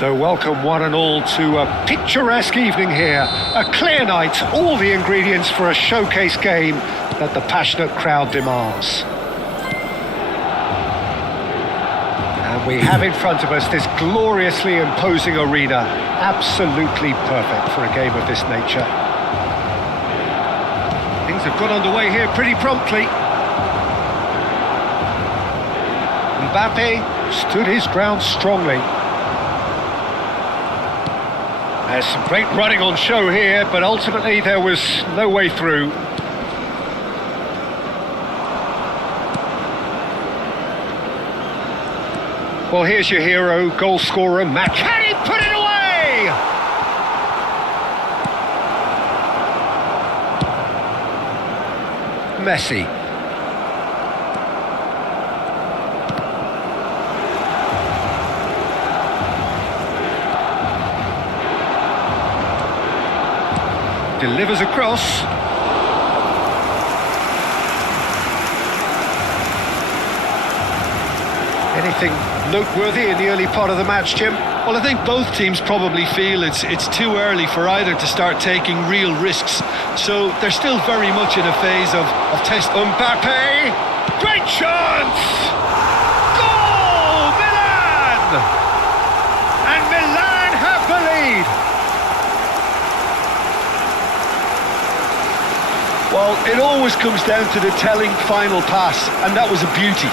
So welcome one and all to a picturesque evening here. A clear night, all the ingredients for a showcase game that the passionate crowd demands. And we have in front of us this gloriously imposing arena, absolutely perfect for a game of this nature. Things have got underway here pretty promptly. Mbappe stood his ground strongly. There's some great running on show here, but ultimately there was no way through. Well, here's your hero, goal scorer, Matt. Can he put it away? Messi. Delivers across. Anything noteworthy in the early part of the match, Jim? Well, I think both teams probably feel it's too early for either to start taking real risks. So they're still very much in a phase of test. Mbappe! Great chance! Goal! Milan! And Milan have the lead! Well, it always comes down to the telling final pass, and that was a beauty.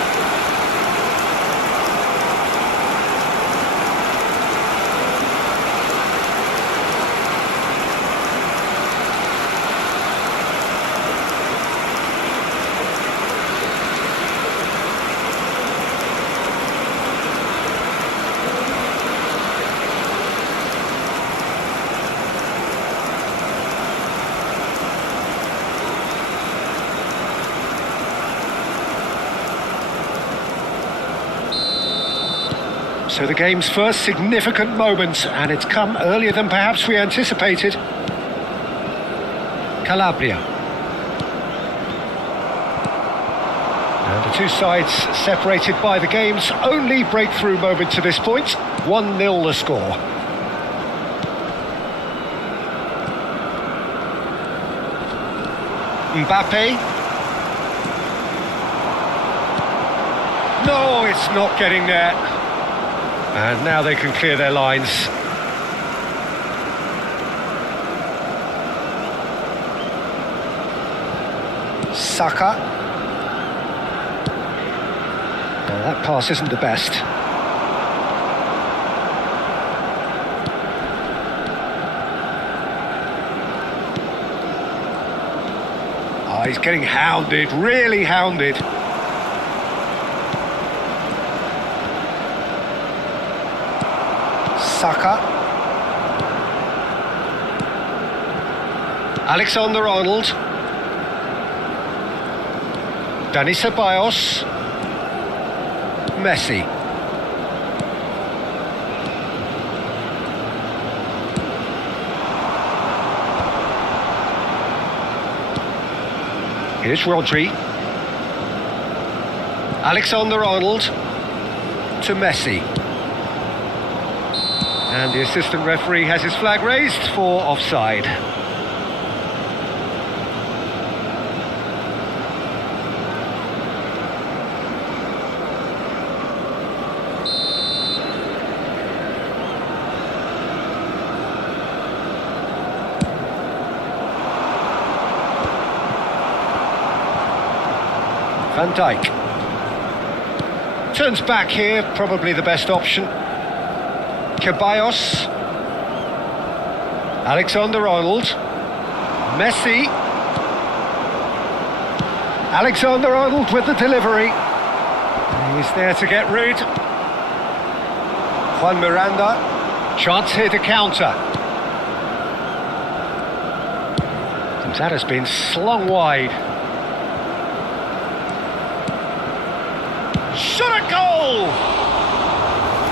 So the game's first significant moment, and it's come earlier than perhaps we anticipated. Calabria. And the two sides separated by the game's only breakthrough moment to this point. 1-0 the score. Mbappe. No, it's not getting there. And now they can clear their lines. Saka. Now that pass isn't the best. Oh, he's getting hounded, really hounded. Saka. Alexander-Arnold. Dani Ceballos. Messi. Here's Rodri. Alexander-Arnold to Messi. And the assistant referee has his flag raised for offside. Van Dijk. Turns back here, probably the best option. Ceballos. Alexander-Arnold. Messi. Alexander-Arnold with the delivery. He's there to get rid. Juan Miranda. Chance here to counter. That has been slung wide. Shot a goal!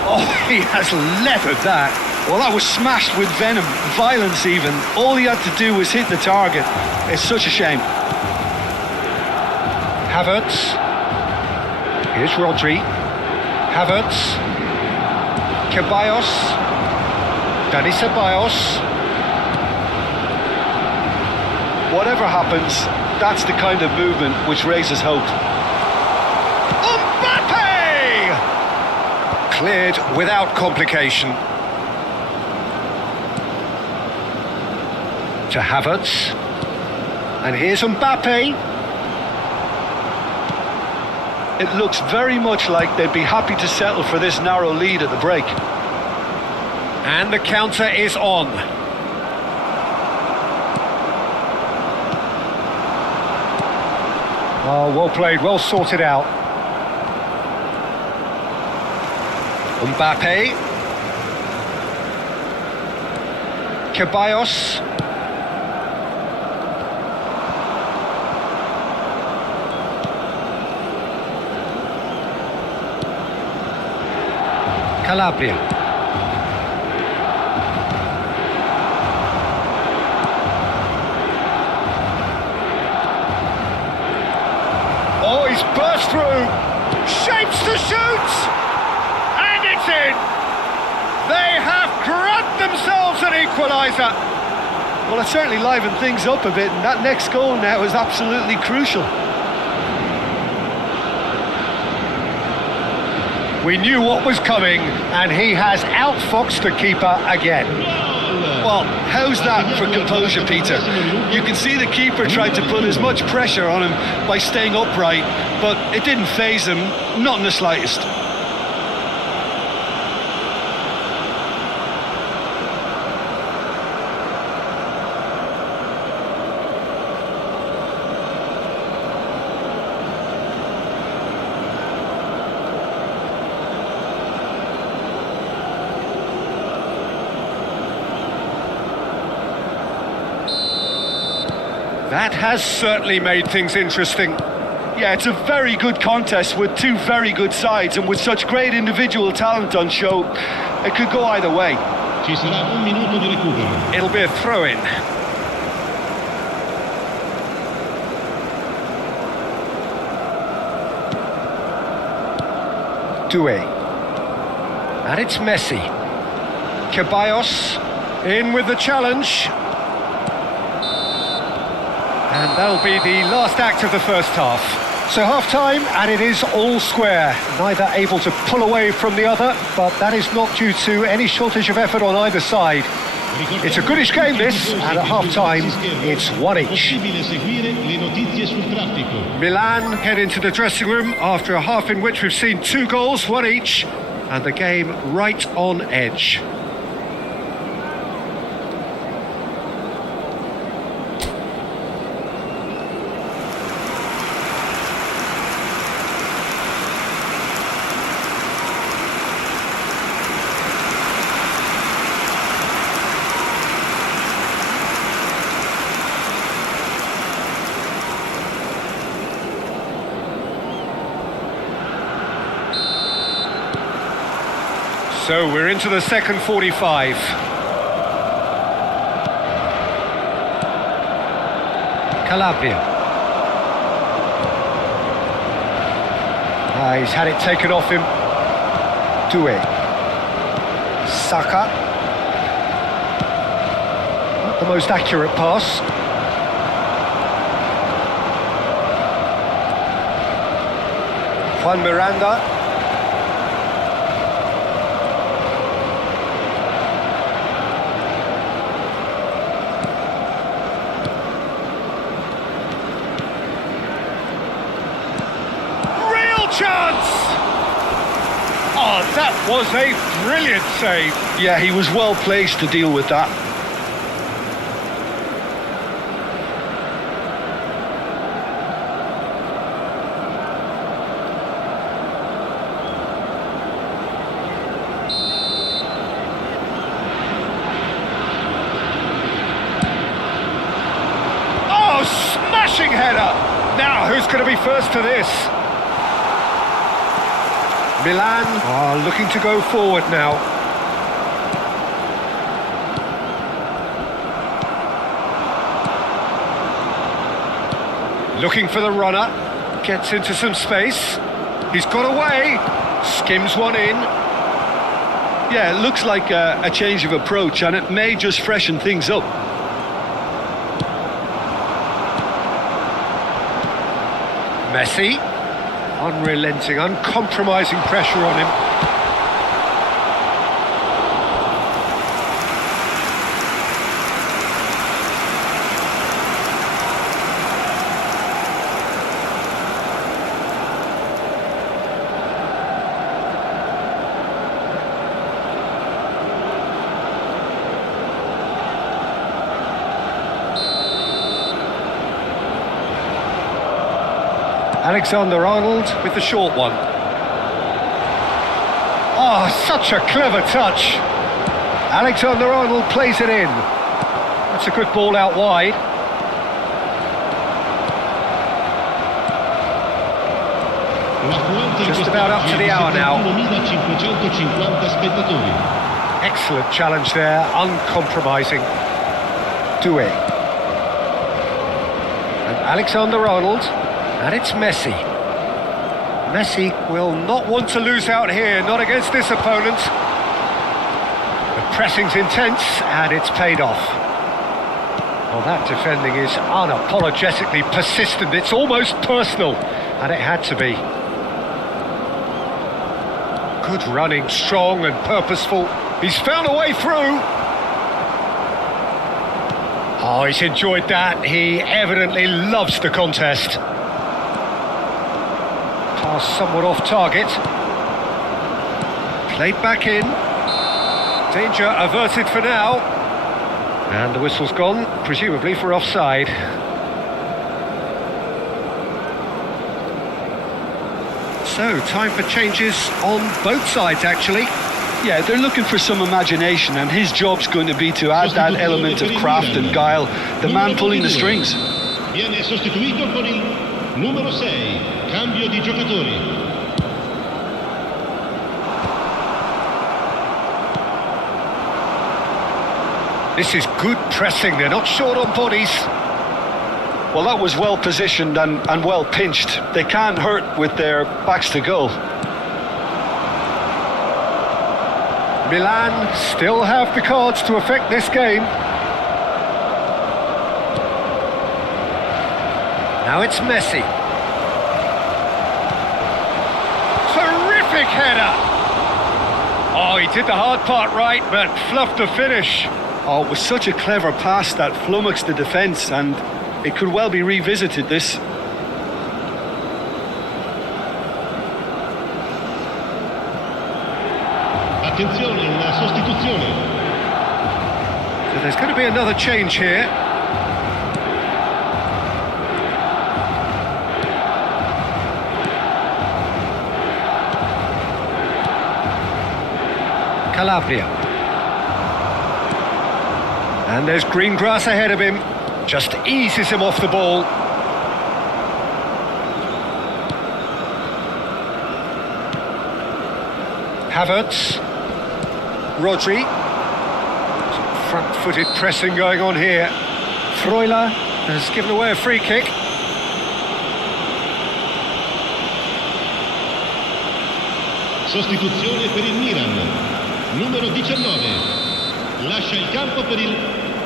Oh, he has leathered that. Well, that was smashed with venom, violence even. All he had to do was hit the target. It's such a shame. Havertz. Here's Rodri. Havertz. Ceballos. Dani Ceballos. Whatever happens, that's the kind of movement which raises hope. Cleared without complication. To Havertz. And here's Mbappe. It looks very much like they'd be happy to settle for this narrow lead at the break. And the counter is on. Oh, well played, well sorted out. Mbappe. Ceballos. Calabria. Oh, he's burst through. Shapes to shoot. In. They have grabbed themselves an equaliser. Well, it certainly livened things up a bit, and that next goal now is absolutely crucial. We knew what was coming, and he has outfoxed the keeper again. Well, how's that for composure, Peter? You can see the keeper tried to put as much pressure on him by staying upright, but it didn't faze him, not in the slightest. That has certainly made things interesting. Yeah, it's a very good contest with two very good sides, and with such great individual talent on show, it could go either way. Ci sarà un minuto di recupero. It'll be a throw-in. Doué. And it's Messi. Ceballos in with the challenge. And that'll be the last act of the first half. So half-time, and it is all square. Neither able to pull away from the other, but that is not due to any shortage of effort on either side. It's a goodish game, this, and at half-time, it's one each. Milan head into the dressing room after a half in which we've seen 2 goals, one each, and the game right on edge. So we're into the second 45. Calabria. He's had it taken off him. Doué. Saka. Not the most accurate pass. Juan Miranda. Real chance! Oh, that was a brilliant save. Yeah, he was well placed to deal with that. Oh, smashing header! Now, who's going to be first to this? Milan are looking to go forward now. Looking for the runner. Gets into some space. He's got away. Skims one in. Yeah, it looks like a change of approach, and it may just freshen things up. Messi. Unrelenting, uncompromising pressure on him. Alexander-Arnold with the short one. Oh, such a clever touch. Alexander-Arnold plays it in. That's a good ball out wide. Just about up to the hour now. 1.550 spettatori. Excellent challenge there, uncompromising. Doué. And Alexander-Arnold. And it's Messi. Messi will not want to lose out here, not against this opponent. The pressing's intense, and it's paid off. Well, that defending is unapologetically persistent. It's almost personal, and it had to be. Good running, strong and purposeful. He's found a way through. Oh, he's enjoyed that. He evidently loves the contest. Pass somewhat off target. Played back in. Danger averted for now. And the whistle's gone, presumably for offside. So, time for changes on both sides, actually. Yeah, they're looking for some imagination, and his job's going to be to add that element of craft and guile, the man pulling the strings. Viene sostituito con il numero 6, cambio di giocatori. This is good pressing, they're not short on bodies. Well, that was well positioned and well pinched. They can't hurt with their backs to goal. Milan still have the cards to affect this game. Now it's Messi. Terrific header! Oh, he did the hard part right, but fluffed the finish. Oh, it was such a clever pass that flummoxed the defence, and it could well be revisited, this. Attenzione, una sostituzione. So there's going to be another change here. Calabria. And there's green grass ahead of him. Just eases him off the ball. Havertz. Rodri. Some front-footed pressing going on here. Freuler has given away a free kick. Sostituzione per il Milan. Numero 19. Lascia il campo per il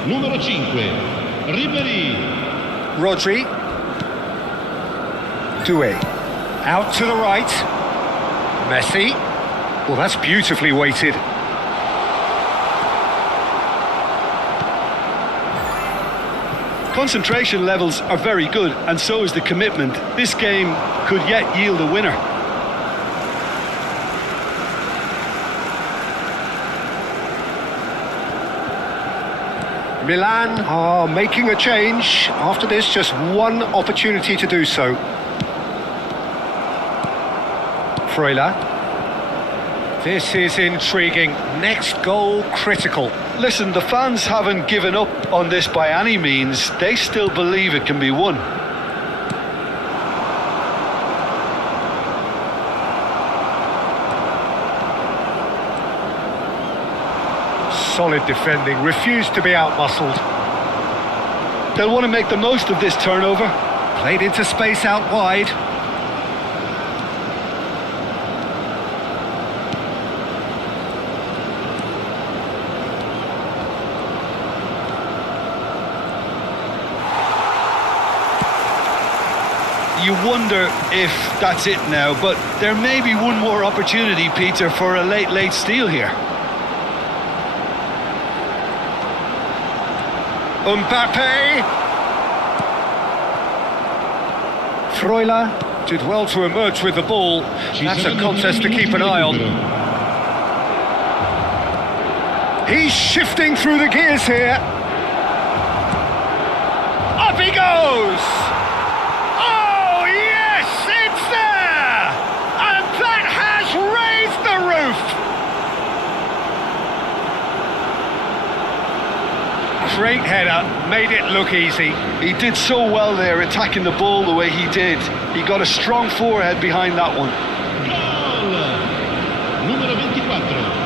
numero 5. Ribéry. Rodri. Doué. Out to the right. Messi. Well, that's beautifully weighted. Concentration levels are very good, and so is the commitment. This game could yet yield a winner. Milan are making a change. After this, just one opportunity to do so. Freuler. This is intriguing. Next goal critical. Listen, the fans haven't given up on this by any means. They still believe it can be won. Solid defending, refused to be outmuscled. They'll want to make the most of this turnover. Played into space out wide. You wonder if that's it now, but there may be one more opportunity, Peter, for a late steal here. Mbappe. Freuler did well to emerge with the ball. That's a contest to keep an eye on. He's shifting through the gears here. Up he goes! Oh yes, it's there! And that has raised the roof! Great header, made it look easy. He did so well there, attacking the ball the way he did. He got a strong forehead behind that one. Gol! Numero 24.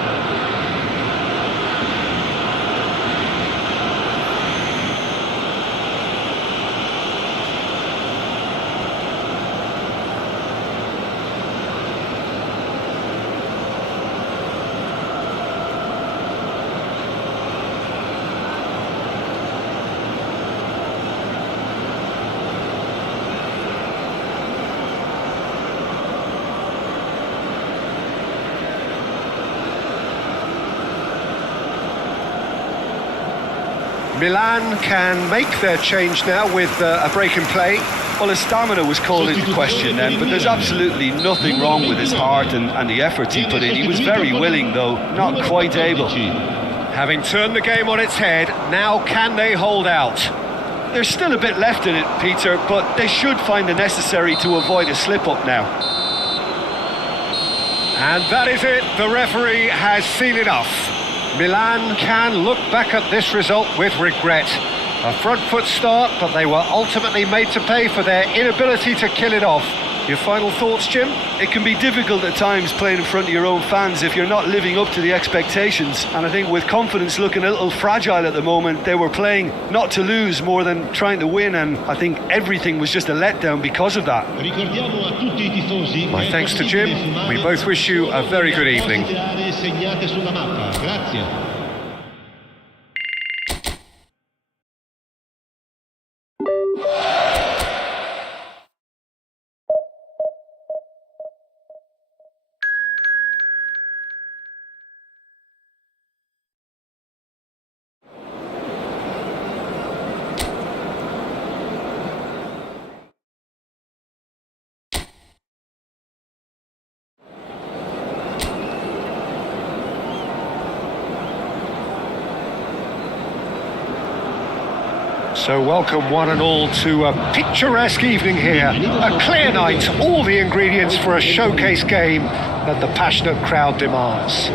Milan can make their change now with a break in play. Well, his stamina was called into question then, but there's absolutely nothing wrong with his heart and the efforts he put in. He was very willing, though, not quite able. Having turned the game on its head, now can they hold out? There's still a bit left in it, Peter, but they should find the necessary to avoid a slip-up now. And that is it, the referee has seen enough. Milan can look back at this result with regret. A front foot start, but they were ultimately made to pay for their inability to kill it off. Your final thoughts, Jim? It can be difficult at times playing in front of your own fans if you're not living up to the expectations. And I think with confidence looking a little fragile at the moment, they were playing not to lose more than trying to win, and I think everything was just a letdown because of that. My thanks to Jim. We both wish you a very good evening. So welcome one and all to a picturesque evening here. A clear night, all the ingredients for a showcase game that the passionate crowd demands.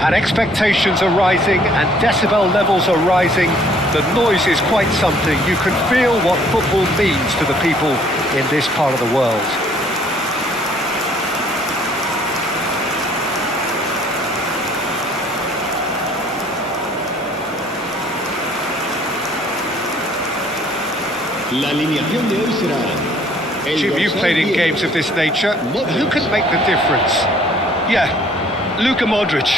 And expectations are rising and decibel levels are rising. The noise is quite something. You can feel what football means to the people in this part of the world. La alineación de hoy será Jim, you've played in games of this nature. Who can make the difference? Yeah, Luka Modric.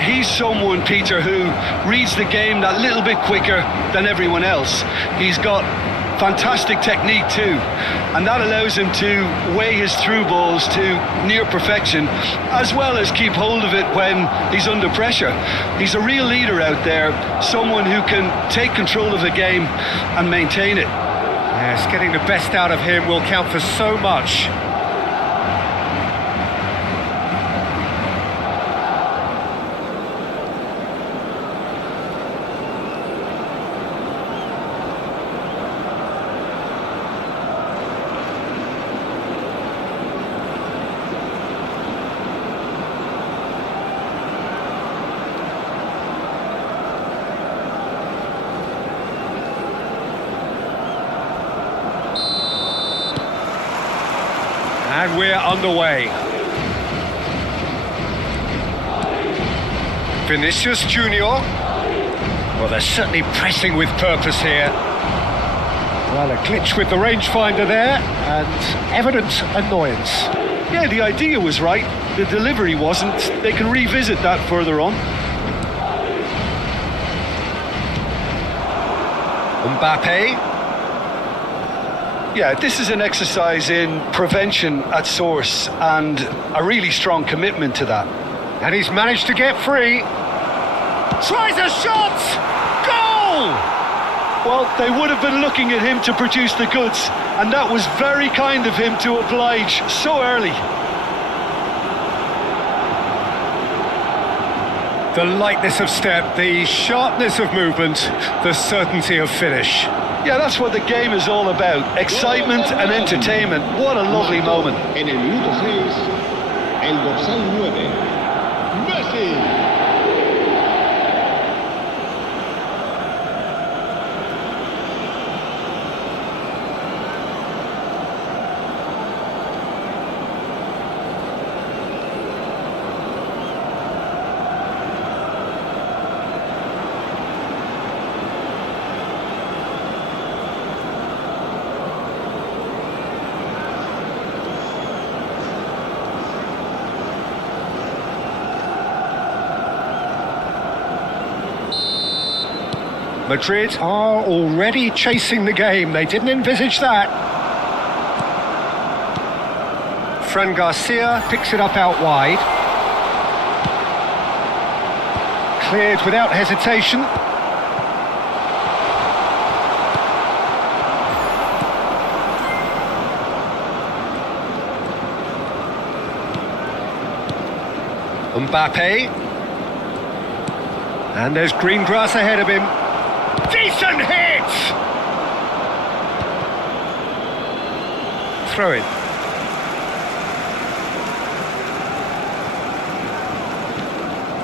He's someone, Peter, who reads the game that little bit quicker than everyone else. He's got fantastic technique too, and that allows him to weigh his through balls to near perfection, as well as keep hold of it when he's under pressure. He's a real leader out there, someone who can take control of the game and maintain it. Yes, getting the best out of him will count for so much. And we're underway. Vinicius Junior. Well, they're certainly pressing with purpose here. Well, a glitch with the rangefinder there, and evident annoyance. Yeah, the idea was right, the delivery wasn't. They can revisit that further on. Mbappe. Yeah, this is an exercise in prevention at source and a really strong commitment to that. And he's managed to get free. Tries a shot! Goal! Well, they would have been looking at him to produce the goods, and that was very kind of him to oblige so early. The lightness of step, the sharpness of movement, the certainty of finish. Yeah, that's what the game is all about. Excitement and entertainment. What a lovely moment. En el minuto 6, el dorsal 9, Messi. Madrid are already chasing the game. They didn't envisage that. Fran Garcia picks it up out wide. Cleared without hesitation. Mbappe. And there's green grass ahead of him. Decent hit! Throw in.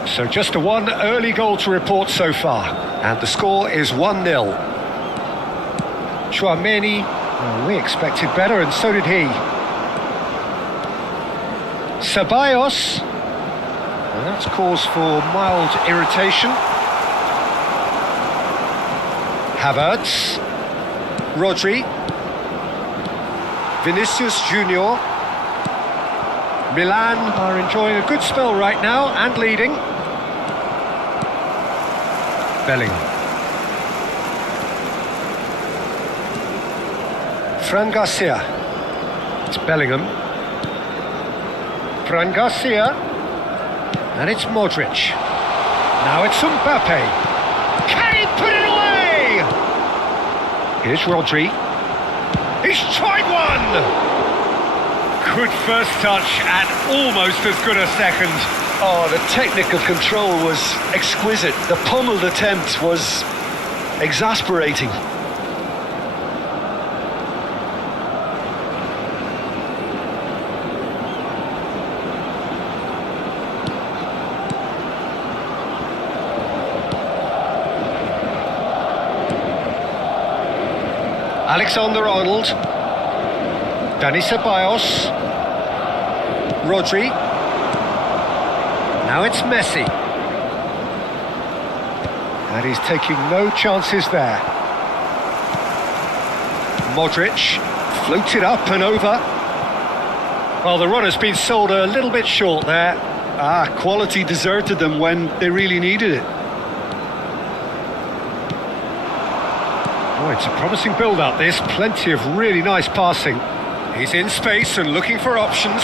So just a one early goal to report so far. And the score is 1-0. Tchouaméni, well, we expected better, and so did he. Ceballos. And that's cause for mild irritation. Havertz, Rodri, Vinicius Junior. Milan are enjoying a good spell right now and leading. Bellingham. Fran Garcia. It's Bellingham. Fran Garcia. And it's Modric. Now it's Mbappe. Can he put it away? Here's Rodri. He's tried one! Good first touch and almost as good a second. Oh, the technical control was exquisite. The pummeled attempt was exasperating. Alexander-Arnold, Dani Ceballos, Rodri, now it's Messi, and he's taking no chances there. Modric, Floated up and over. Well, the run has been sold a little bit short there. Quality deserted them when they really needed it. Oh, it's a promising build-up, this. Plenty of really nice passing. He's in space and looking for options.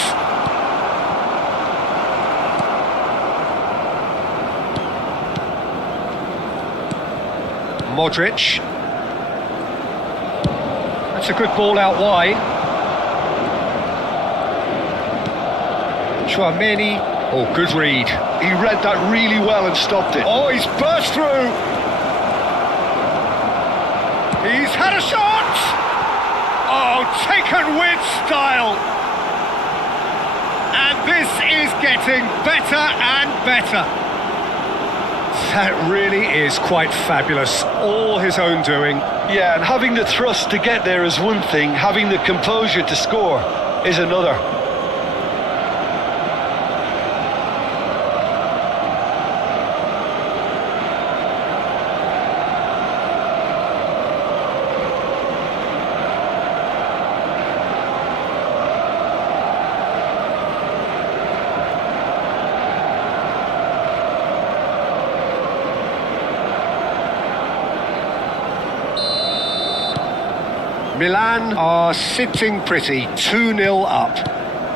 Modric. That's a good ball out wide. Tchouameni. Oh, good read. He read that really well and stopped it. Oh, he's burst through. He's had a shot. Oh, taken with style. And this is getting better and better. That really is quite fabulous. All his own doing. Yeah, and having the thrust to get there is one thing. Having the composure to score is another. Milan are sitting pretty, 2-0 up.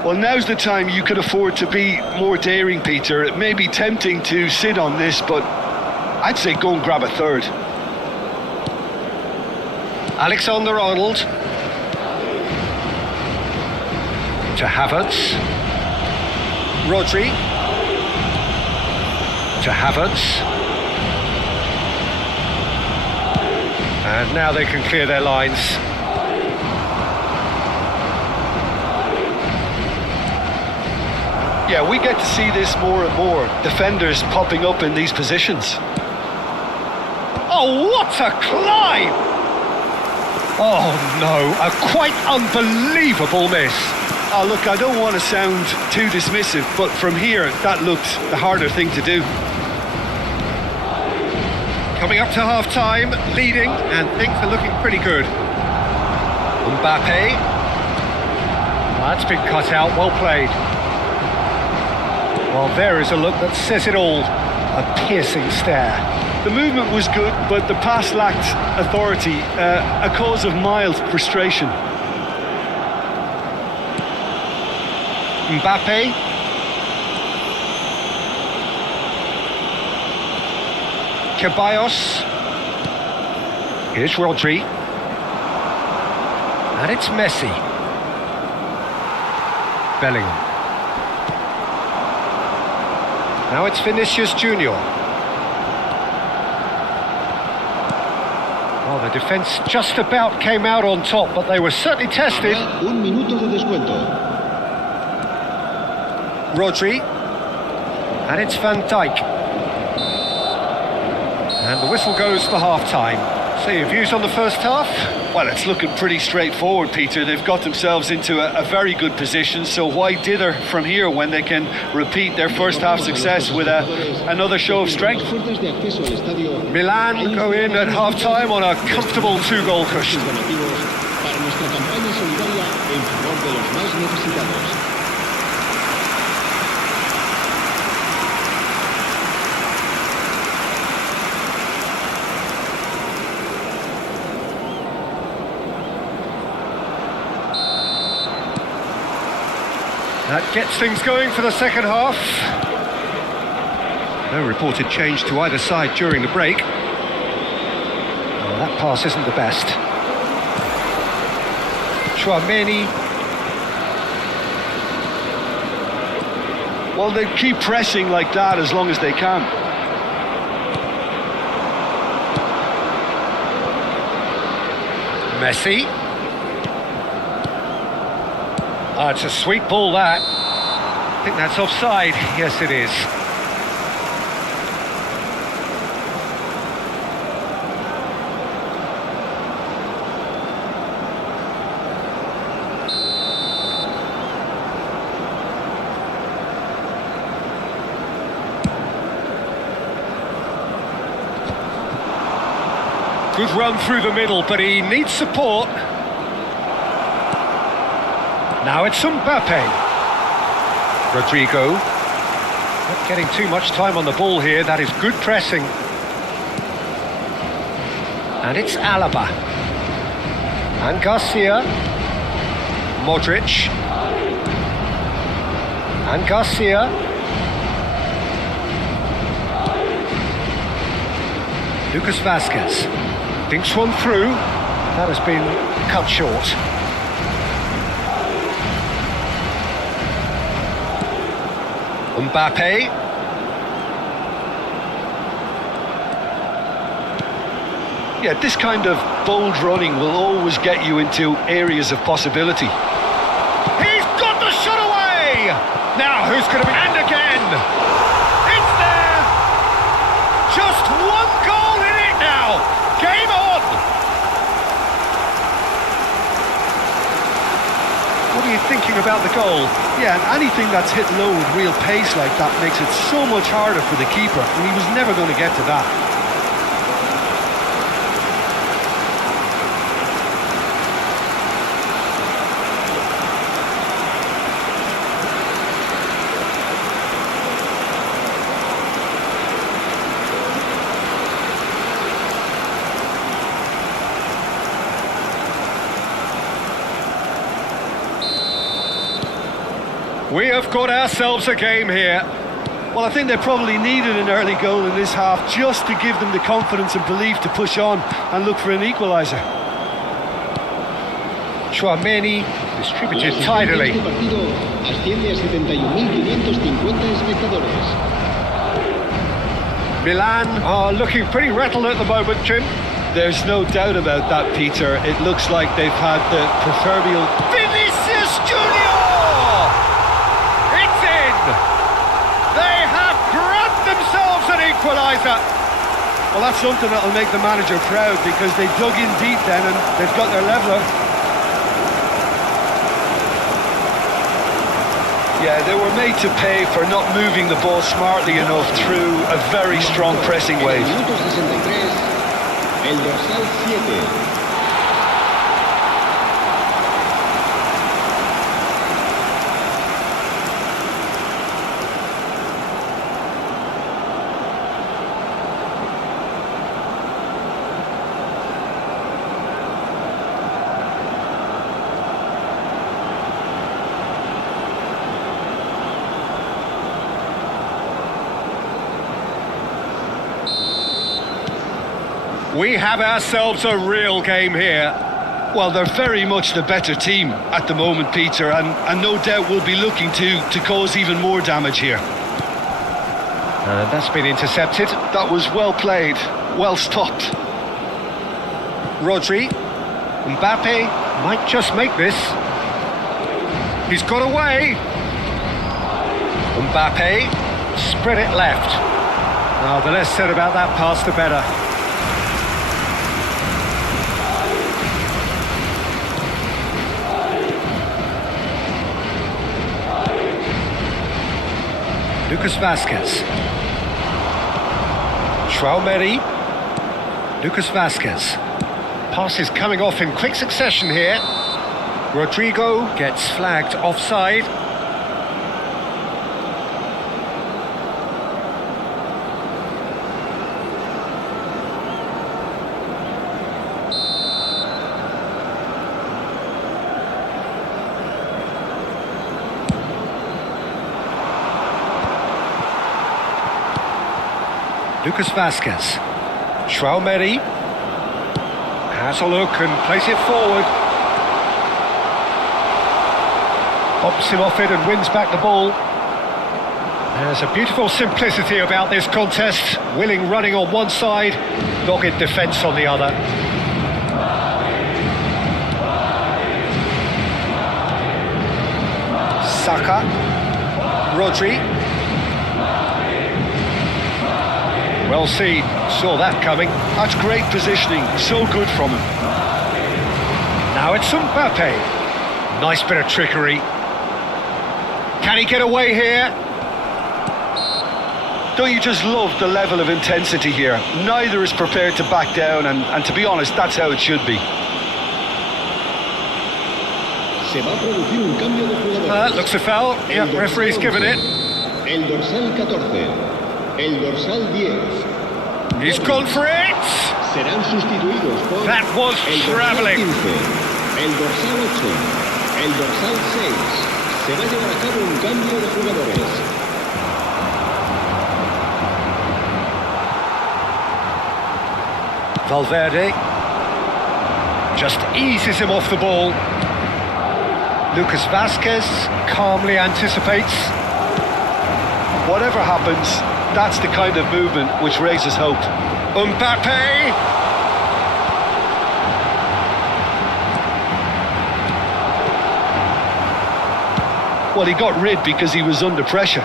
Well, now's the time you could afford to be more daring, Peter. It may be tempting to sit on this, but I'd say go and grab a third. Alexander-Arnold. To Havertz. Rodri. To Havertz. And now they can clear their lines. Yeah, we get to see this more and more. Defenders popping up in these positions. Oh, what a climb! Oh no, a quite unbelievable miss. Oh, look, I don't want to sound too dismissive, but from here, that looked the harder thing to do. Coming up to half-time, leading, and things are looking pretty good. Mbappe. That's been cut out, well played. Well, there is a look that says it all. A piercing stare. The movement was good, but the pass lacked authority, a cause of mild frustration. Mbappe. Ceballos. Here's Rodri. And it's Messi. Bellingham. Now it's Vinicius Junior. Well, the defence just about came out on top, but they were certainly tested. Un minuto de descuento. Rodri. And it's Van Dijk. And the whistle goes for half-time. So your views on the first half? Well, it's looking pretty straightforward, Peter. They've got themselves into a very good position, so why dither from here when they can repeat their first half success with another show of strength? Milan go in at half-time on a comfortable 2-goal cushion. Para nuestra campaña solidaria en favor de los más necesitados. That gets things going for the second half. No reported change to either side during the break. Oh, that pass isn't the best. Tchouameni. Well, they keep pressing like that as long as they can. Messi. Ah, it's a sweet ball, that. I think that's offside. Yes, it is. Good run through the middle, but he needs support. Now it's Mbappe. Rodrigo. Not getting too much time on the ball here. That is good pressing. And it's Alaba. And Garcia. Modric. And Garcia. Lucas Vazquez. Thinks one through. That has been cut short. Mbappe. Yeah, this kind of bold running will always get you into areas of possibility. He's got the shot away! Now who's going to be... And again! It's there! Just one goal in it now! Game on! What are you thinking about the goal? Yeah, and anything that's hit low with real pace like that makes it so much harder for the keeper, and he was never going to get to that. We have got ourselves a game here. Well, I think they probably needed an early goal in this half just to give them the confidence and belief to push on and look for an equaliser. Tchouameni distributed tidily. Este partido asciende a 71.550 espectadores. Milan are looking pretty rattled at the moment, Jim. There's no doubt about that, Peter. It looks like they've had the proverbial... Vinicius Junior! It's in! They have grabbed themselves an equaliser. Well, that's something that'll make the manager proud because they dug in deep then and they've got their leveller. Yeah, they were made to pay for not moving the ball smartly enough through a very strong pressing wave. Minuto 63, el dorsal 7. We have ourselves a real game here. Well, they're very much the better team at the moment, Peter, and no doubt will be looking to cause even more damage here. And that's been intercepted. That was well played, well stopped. Rodri. Mbappe might just make this. He's got away. Mbappe spread it left. Now, the less said about that pass, the better. Lucas Vazquez. Tchouameni. Lucas Vazquez. Passes coming off in quick succession here. Rodrigo gets flagged offside. Lucas Vazquez. Tchouameni has a look and plays it forward. Pops him off it and wins back the ball. There's a beautiful simplicity about this contest. Willing running on one side, dogged defence on the other. Saka. Rodri. Well seen, saw that coming. That's great positioning, so good from him. Now it's Mbappe. Nice bit of trickery. Can he get away here? Don't you just love the level of intensity here? Neither is prepared to back down, and to be honest, that's how it should be. Se va a producir un cambio de jugadores. Looks a foul. Yep, referee's given it. El dorsal 14. El dorsal 10. He's gone for it. Serán sustituidos por That was el dorsal travelling. 15, el dorsal 8, el dorsal 6. Se va a llevar a cabo un cambio de jugadores. Valverde just eases him off the ball. Lucas Vazquez calmly anticipates. Whatever happens, that's the kind of movement which raises hope. Mbappe! Well, he got rid because he was under pressure.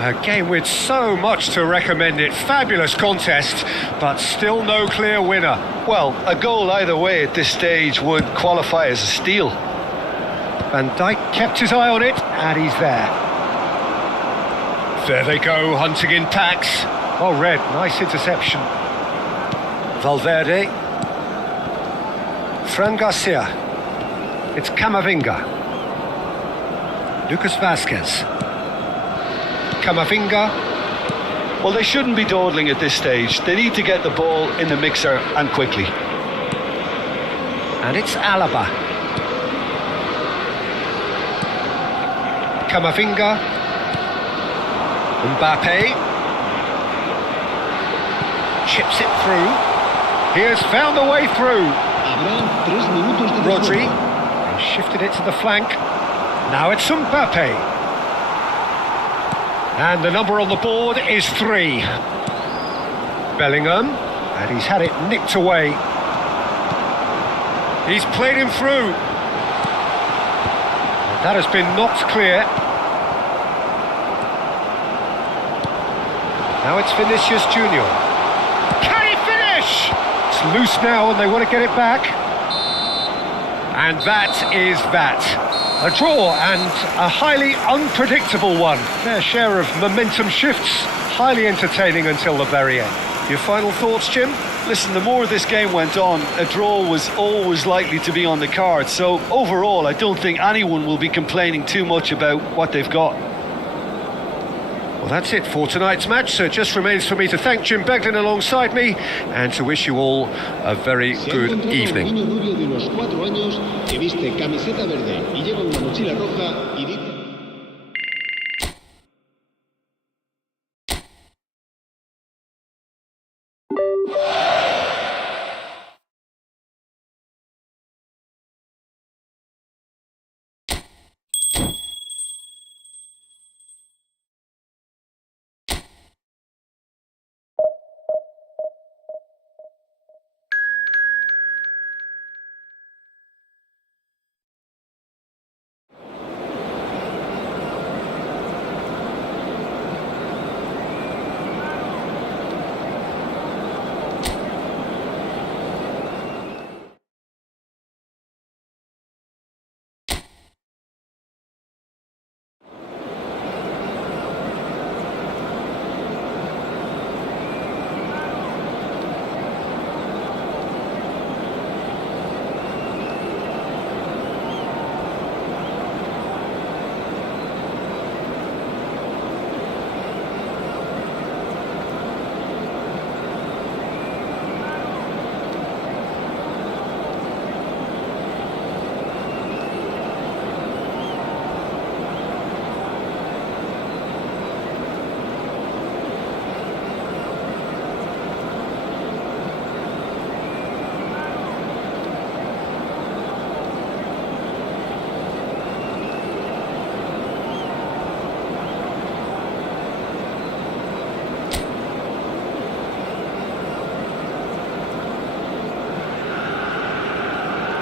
A game with so much to recommend it. Fabulous contest, but still no clear winner. Well, a goal either way at this stage would qualify as a steal. Van Dijk kept his eye on it, and he's there. There they go, hunting in packs. Oh, Red, nice interception. Valverde. Fran Garcia. It's Camavinga. Lucas Vazquez. Camavinga. Well, they shouldn't be dawdling at this stage. They need to get the ball in the mixer and quickly. And it's Alaba. Camavinga. Mbappe. Chips it through. He has found the way through. Habrá 3 minutos de Rodri. descuento. He shifted it to the flank. Now it's Mbappe. And the number on the board is 3. Bellingham. And he's had it nicked away. He's played him through. That has been knocked clear. Now it's Vinicius Junior. Can he finish? It's loose now and they want to get it back. And that is that. A draw and a highly unpredictable one. Their share of momentum shifts, highly entertaining until the very end. Your final thoughts, Jim? Listen, the more this game went on, a draw was always likely to be on the card. So overall, I don't think anyone will be complaining too much about what they've got. Well, that's it for tonight's match. So it just remains for me to thank Jim Beglin alongside me and to wish you all a very Se ha good encontrado evening. un niño rubio de unos 4 años que viste camiseta verde y lleva una mochila roja y dice...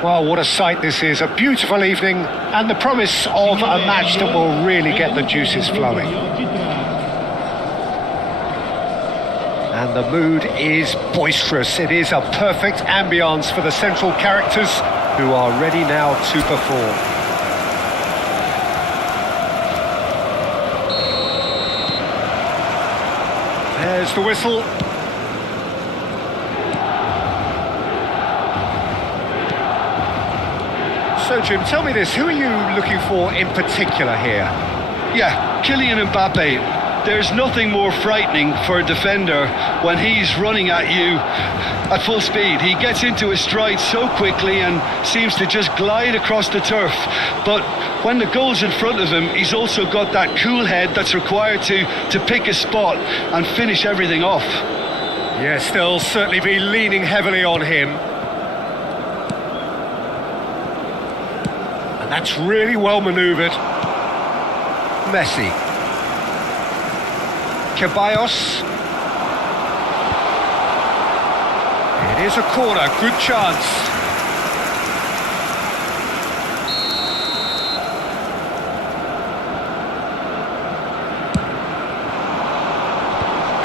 Well, what a sight this is. A beautiful evening and the promise of a match that will really get the juices flowing. And the mood is boisterous. It is a perfect ambience for the central characters who are ready now to perform. There's the whistle. So, Jim, tell me this, who are you looking for in particular here? Yeah, Kylian Mbappe. There's nothing more frightening for a defender when he's running at you at full speed. He gets into his stride so quickly and seems to just glide across the turf. But when the goal's in front of him, he's also got that cool head that's required to pick a spot and finish everything off. Yes, they'll certainly be leaning heavily on him. And that's really well manoeuvred. Messi. Ceballos. It is a corner, good chance.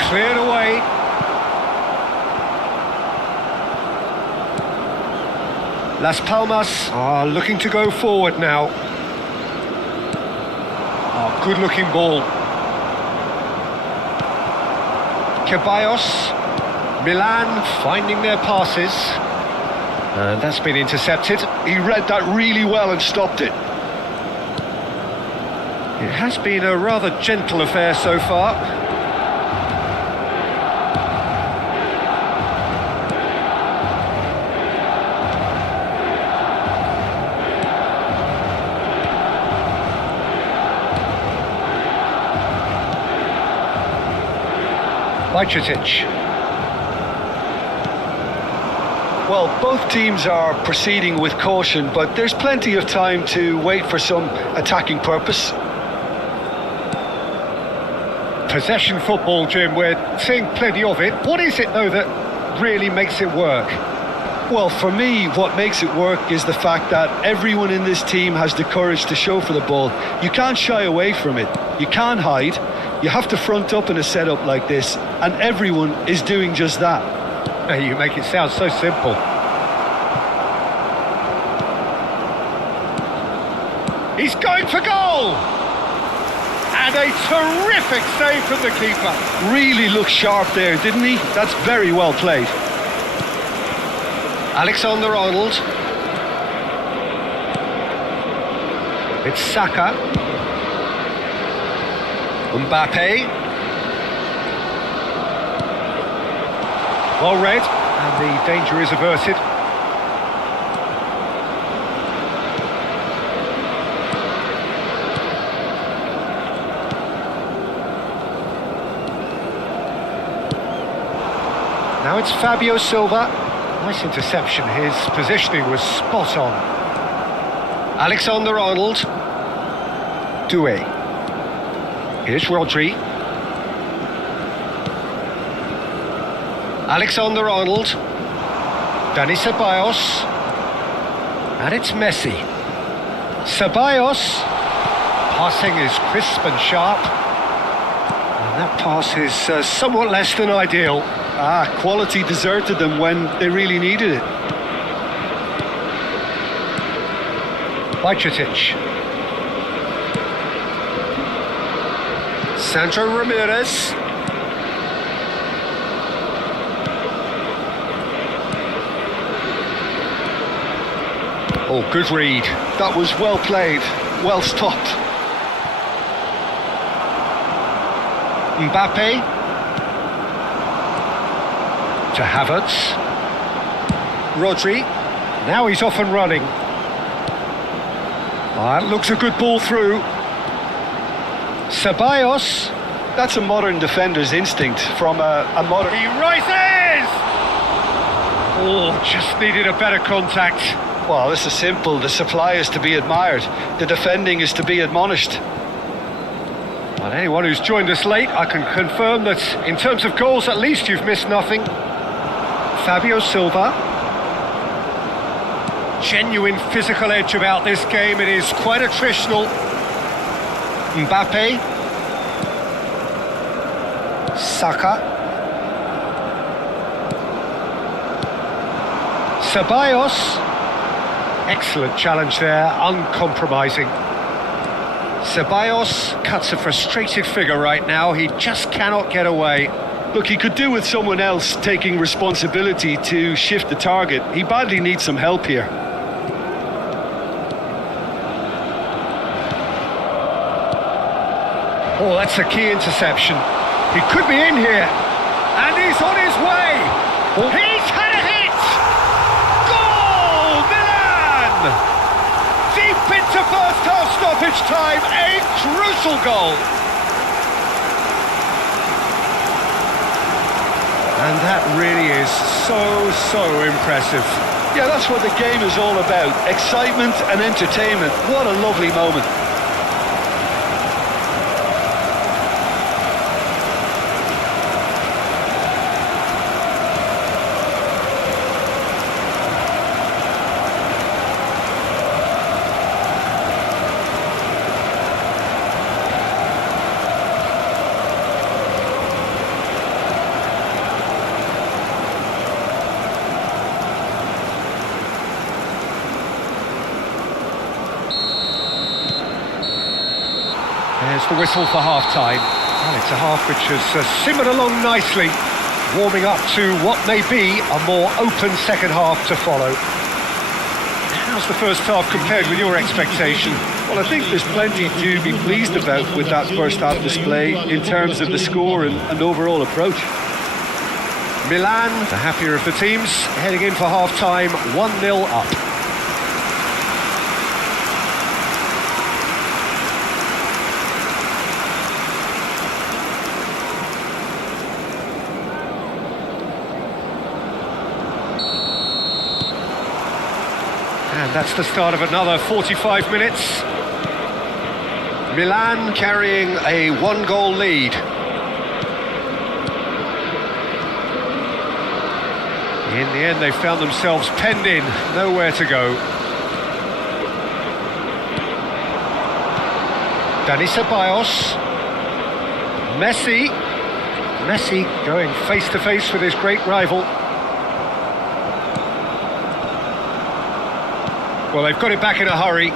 Cleared away. Las Palmas are looking to go forward now. Oh, good looking ball. Ceballos. Milan finding their passes. And that's been intercepted. He read that really well and stopped it. It has been a rather gentle affair so far. Bajcetic. Well, both teams are proceeding with caution, but there's plenty of time to wait for some attacking purpose. Possession football, Jim, we're seeing plenty of it. What is it, though, that really makes it work? Well, for me, what makes it work is the fact that everyone in this team has the courage to show for the ball. You can't shy away from it. You can't hide. You have to front up in a setup like this, and everyone is doing just that. You make it sound so simple. He's going for goal! And a terrific save from the keeper. Really looked sharp there, didn't he? That's very well played. Alexander-Arnold. It's Saka. Mbappe. Well read, and the danger is averted. Now it's Fabio Silva. Nice interception, his positioning was spot on. Alexander-Arnold. Doué. Here's Rodri. Alexander-Arnold. Dani Ceballos. And it's Messi. Ceballos. Passing is crisp and sharp. And that pass is somewhat less than ideal. Quality deserted them when they really needed it. Bajcetic. Sandro Ramirez. Oh, good read. That was well played, well stopped. Mbappe. To Havertz. Rodri. Now he's off and running. That looks a good ball through. Ceballos. That's a modern defender's instinct from a modern... He rises! Oh, just needed a better contact. Well, this is simple. The supply is to be admired. The defending is to be admonished. Well, anyone who's joined us late, I can confirm that in terms of goals, at least you've missed nothing. Fabio Silva. Genuine physical edge about this game. It is quite attritional. Mbappe. Saka. Ceballos. Excellent challenge there, uncompromising. Ceballos cuts a frustrated figure right now. He just cannot get away. Look, he could do with someone else taking responsibility to shift the target. He badly needs some help here. Oh, that's a key interception. He could be in here. And he's on his way. Oh. He's had a hit! Goal! Milan! Deep into first half stoppage time, a crucial goal. And that really is so impressive. Yeah, that's what the game is all about. Excitement and entertainment. What a lovely moment. There's the whistle for half-time. Well, it's a half which has simmered along nicely, warming up to what may be a more open second half to follow. How's the first half compared with your expectation? Well, I think there's plenty to be pleased about with that first half display in terms of the score and overall approach. Milan, the happier of the teams, heading in for half-time, 1-0 up. And that's the start of another 45 minutes. Milan carrying a one-goal lead. In the end, they found themselves penned in, nowhere to go. Dani Ceballos. Messi. Messi going face-to-face with his great rival. Well, they've got it back in a hurry.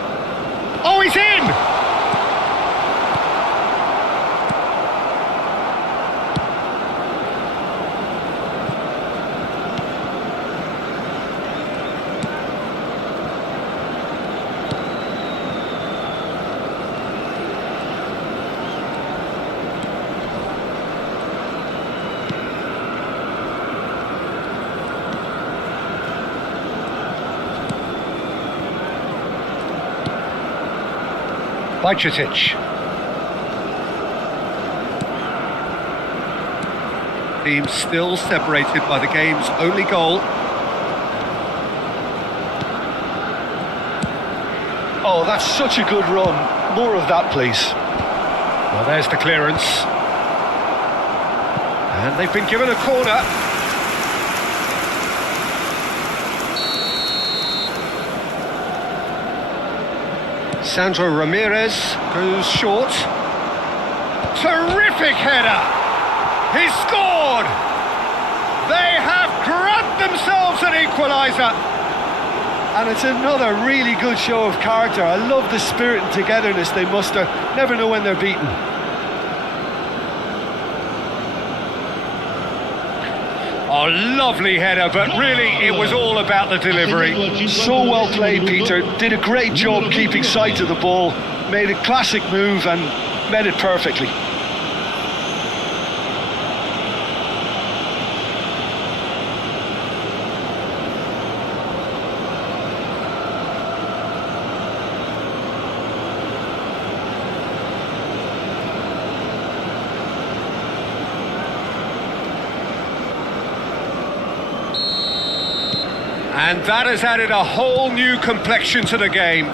Oh, he's in! Bajcetic. Team still separated by the game's only goal. Oh, that's such a good run. More of that, please. Well, there's the clearance. And they've been given a corner. Sandro Ramirez goes short. Terrific header! He scored! They have grabbed themselves an equaliser! And it's another really good show of character. I love the spirit and togetherness they muster. Never know when they're beaten. Oh, lovely header, but really it was all about the delivery. So well played, Peter. Did a great job keeping sight of the ball. Made a classic move and met it perfectly. And that has added a whole new complexion to the game.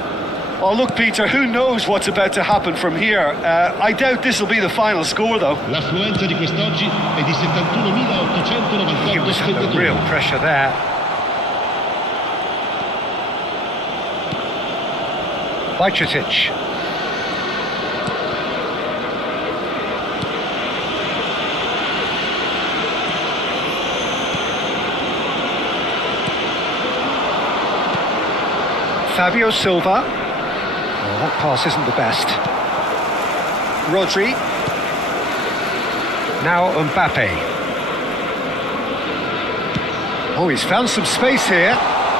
Oh, look, Peter, who knows what's about to happen from here? I doubt this will be the final score, though. L'affluenza di quest'oggi è di 71.898 He was under spettatori. real pressure there. Bajcetic. Fabio Silva. Oh, that pass isn't the best. Rodri. Now Mbappe. Oh, he's found some space here.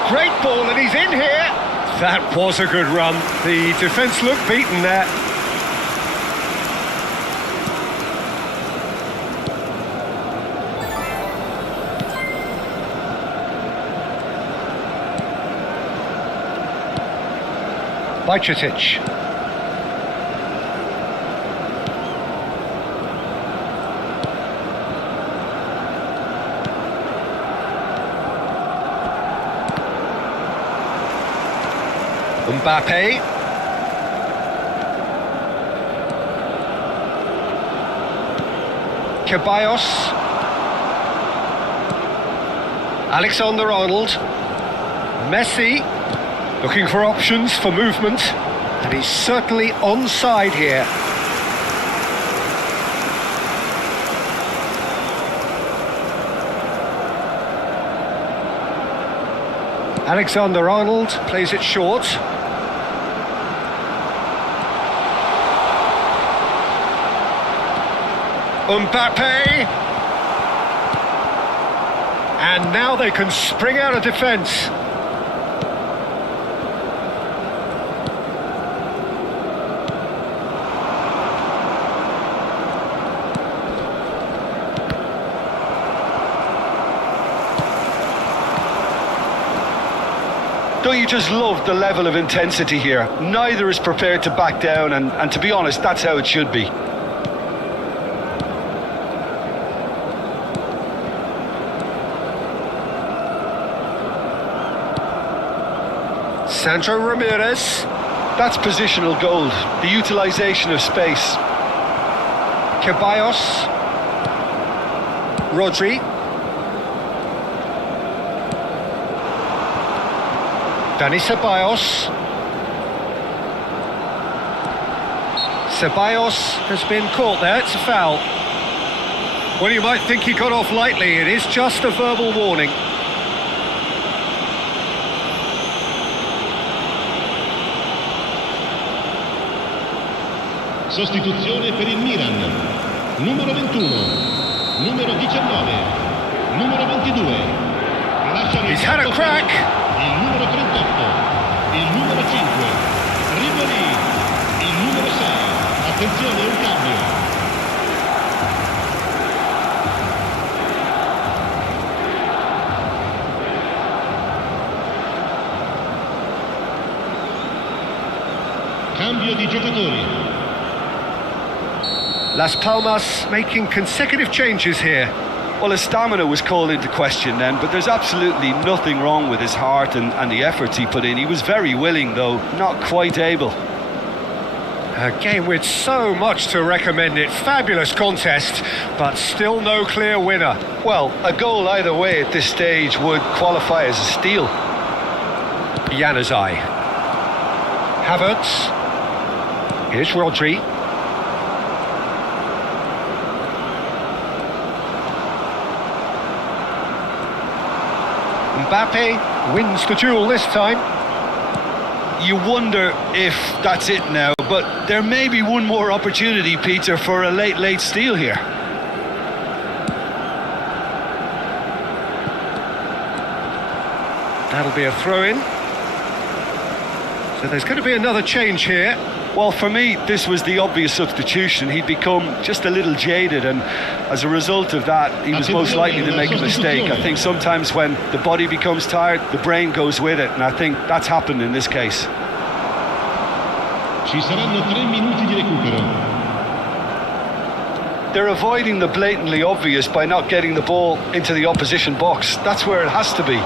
Great ball, and he's in here. That was a good run. The defence looked beaten there. Bajcetic. Mbappe. Ceballos. Alexander-Arnold. Messi. Looking for options for movement. And he's certainly onside here. Alexander-Arnold plays it short. Mbappe. And now they can spring out of defence. Don't you just love the level of intensity here? Neither is prepared to back down, and to be honest, that's how it should be. Sandro Ramirez. That's positional gold, the utilisation of space. Ceballos. Rodri. Dani Ceballos. Ceballos has been caught there, it's a foul. Well, you might think he got off lightly, it is just a verbal warning. Sostituzione per il Milan. Numero 21, numero 19, numero 22. He's had a crack. Il numero 38, il numero 5, Ribéry, il numero 6. Attenzione, un cambio. Cambio di giocatori. Las Palmas making consecutive changes here. Well, his stamina was called into question then, but there's absolutely nothing wrong with his heart and the efforts he put in. He was very willing, though, not quite able. A game with so much to recommend it. Fabulous contest, but still no clear winner. Well, a goal either way at this stage would qualify as a steal. Januzaj. Havertz. Here's Rodri. Mbappe wins the duel this time. You wonder if that's it now, but there may be one more opportunity, Peter, for a late steal here. That'll be a throw-in. So there's going to be another change here. Well, for me, this was the obvious substitution. He'd become just a little jaded, and as a result of that, he was most likely to make a mistake. I think sometimes when the body becomes tired, the brain goes with it, and I think that's happened in this case. Ci saranno 3 minuti di recupero. They're avoiding the blatantly obvious by not getting the ball into the opposition box. That's where it has to be.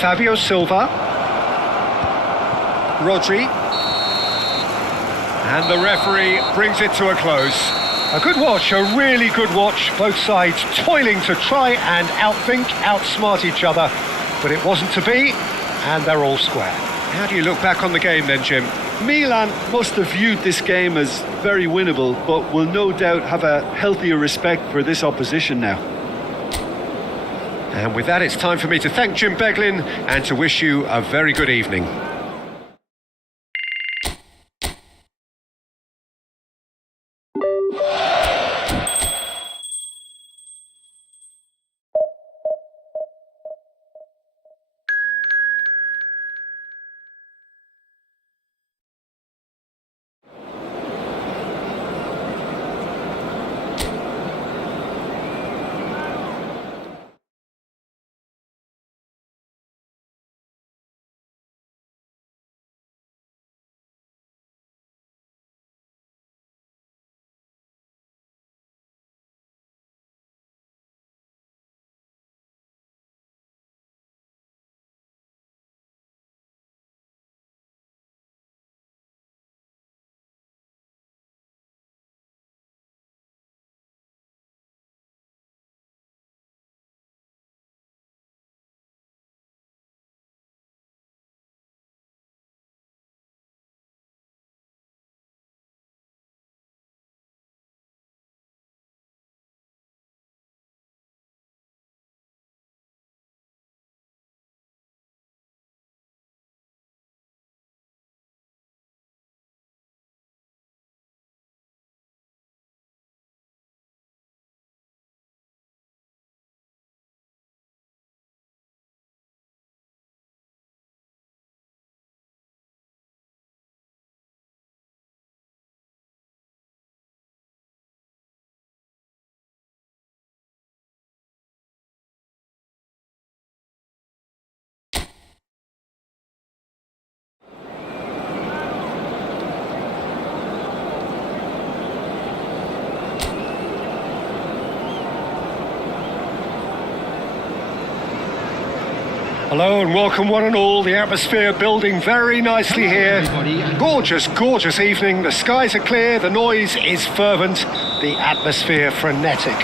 Fabio Silva. Rodri. And the referee brings it to a close. A good watch, a really good watch. Both sides toiling to try and outthink, outsmart each other. But it wasn't to be, and they're all square. How do you look back on the game then, Jim? Milan must have viewed this game as very winnable, but will no doubt have a healthier respect for this opposition now. And with that, it's time for me to thank Jim Beglin and to wish you a very good evening. Hello and welcome one and all. The atmosphere building very nicely here. Gorgeous, gorgeous evening. The skies are clear, the noise is fervent, the atmosphere frenetic.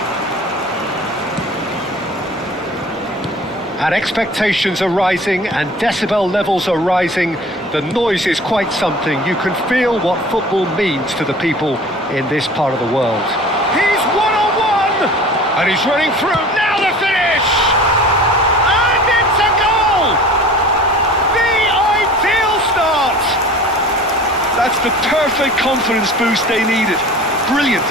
And expectations are rising and decibel levels are rising. The noise is quite something. You can feel what football means to the people in this part of the world. He's one-on-one! And he's running through. Now the finish! And it's a goal! The ideal start! That's the perfect confidence boost they needed. Brilliant.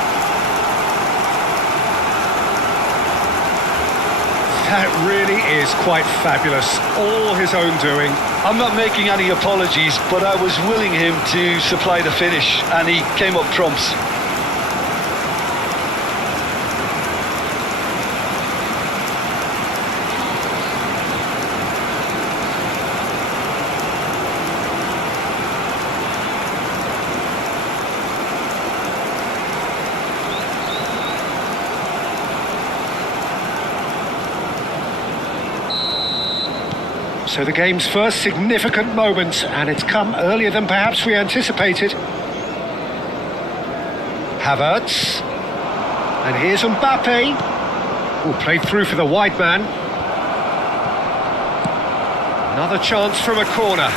That really is quite fabulous. All his own doing. I'm not making any apologies, but I was willing him to supply the finish, and he came up trumps. So the game's first significant moment, and it's come earlier than perhaps we anticipated. Havertz. And here's Mbappe, who played through for the wide man. Another chance from a corner.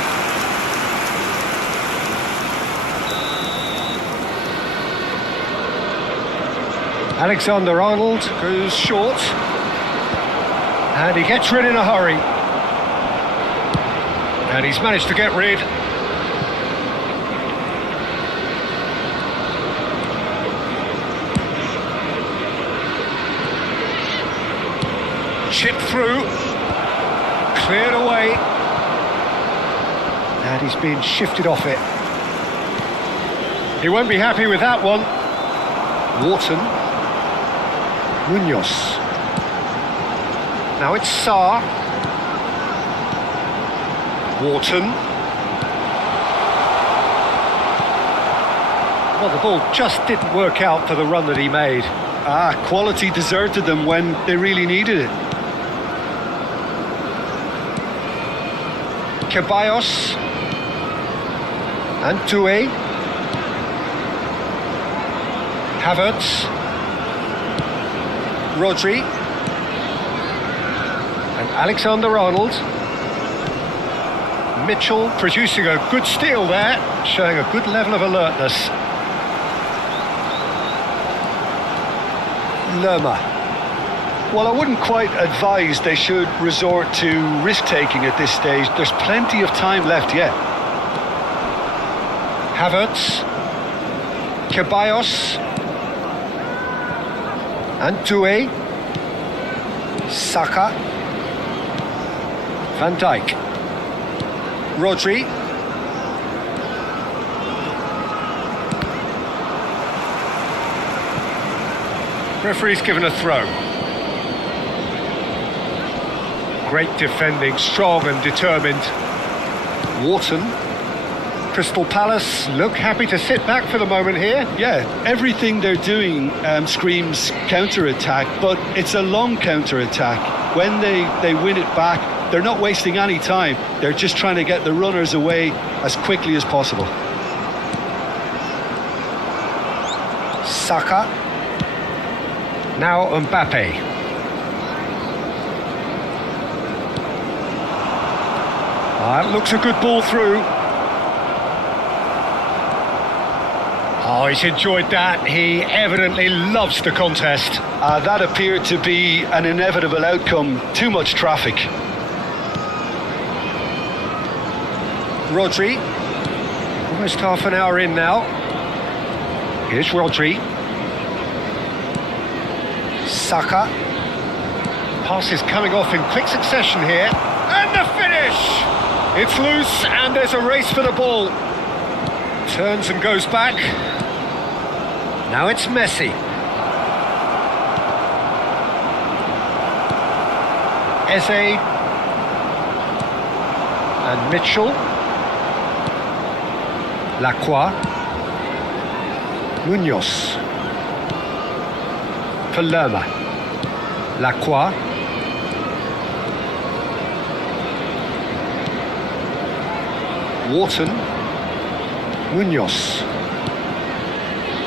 Alexander-Arnold goes short. And he gets rid in a hurry. And he's managed to get rid. Chipped through. Cleared away. And he's been shifted off it. He won't be happy with that one. Wharton. Munoz. Now it's Sarr. Wharton. Well, the ball just didn't work out for the run that he made. Quality deserted them when they really needed it. Ceballos. And Doué. Havertz. Rodri. And Alexander-Arnold. Mitchell producing a good steal there, showing a good level of alertness. Lerma. Well, I wouldn't quite advise they should resort to risk-taking at this stage. There's plenty of time left yet. Havertz. Ceballos. And Doué. Saka. Van Dijk. Rodri. Referee's given a throw. Great defending, strong and determined. Wharton. Crystal Palace look happy to sit back for the moment here. Yeah, everything they're doing screams counter-attack, but it's a long counter-attack. When they win it back, they're not wasting any time. They're just trying to get the runners away as quickly as possible. Saka. Now Mbappe. That looks a good ball through. Oh, he's enjoyed that. He evidently loves the contest. That appeared to be an inevitable outcome. Too much traffic. Rodri. Almost half an hour in now. Here's Rodri. Saka. Pass is coming off in quick succession here. And the finish! It's loose and there's a race for the ball. Turns and goes back. Now it's Messi. Eze. And Mitchell. Lacroix. Munoz. For Lerma. Lacroix. Wharton. Munoz.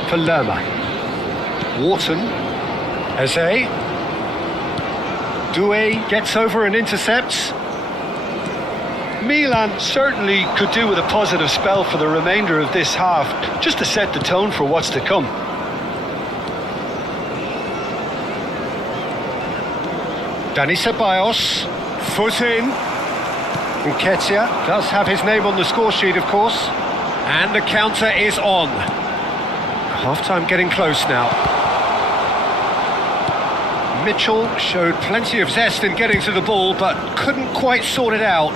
For Lerma. Wharton. Eze. Doué gets over and intercepts. Milan certainly could do with a positive spell for the remainder of this half, just to set the tone for what's to come. Dani Ceballos, foot in. Nketiah does have his name on the score sheet, of course. And the counter is on. Half-time getting close now. Mitchell showed plenty of zest in getting to the ball, but couldn't quite sort it out.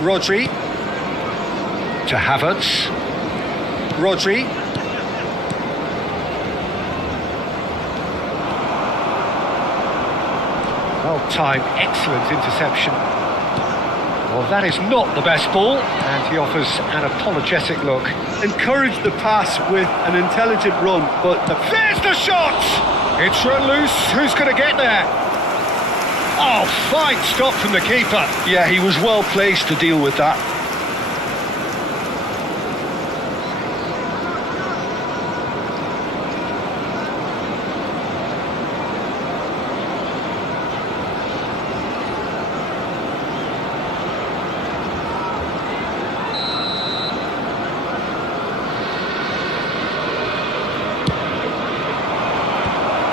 Rodri. To Havertz. Rodri. Well-timed, excellent interception. Well, that is not the best ball, and he offers an apologetic look. Encourage the pass with an intelligent run, but There's the shot! It's run loose, who's going to get there? Oh, fine stop from the keeper. yeah, he was well placed to deal with that.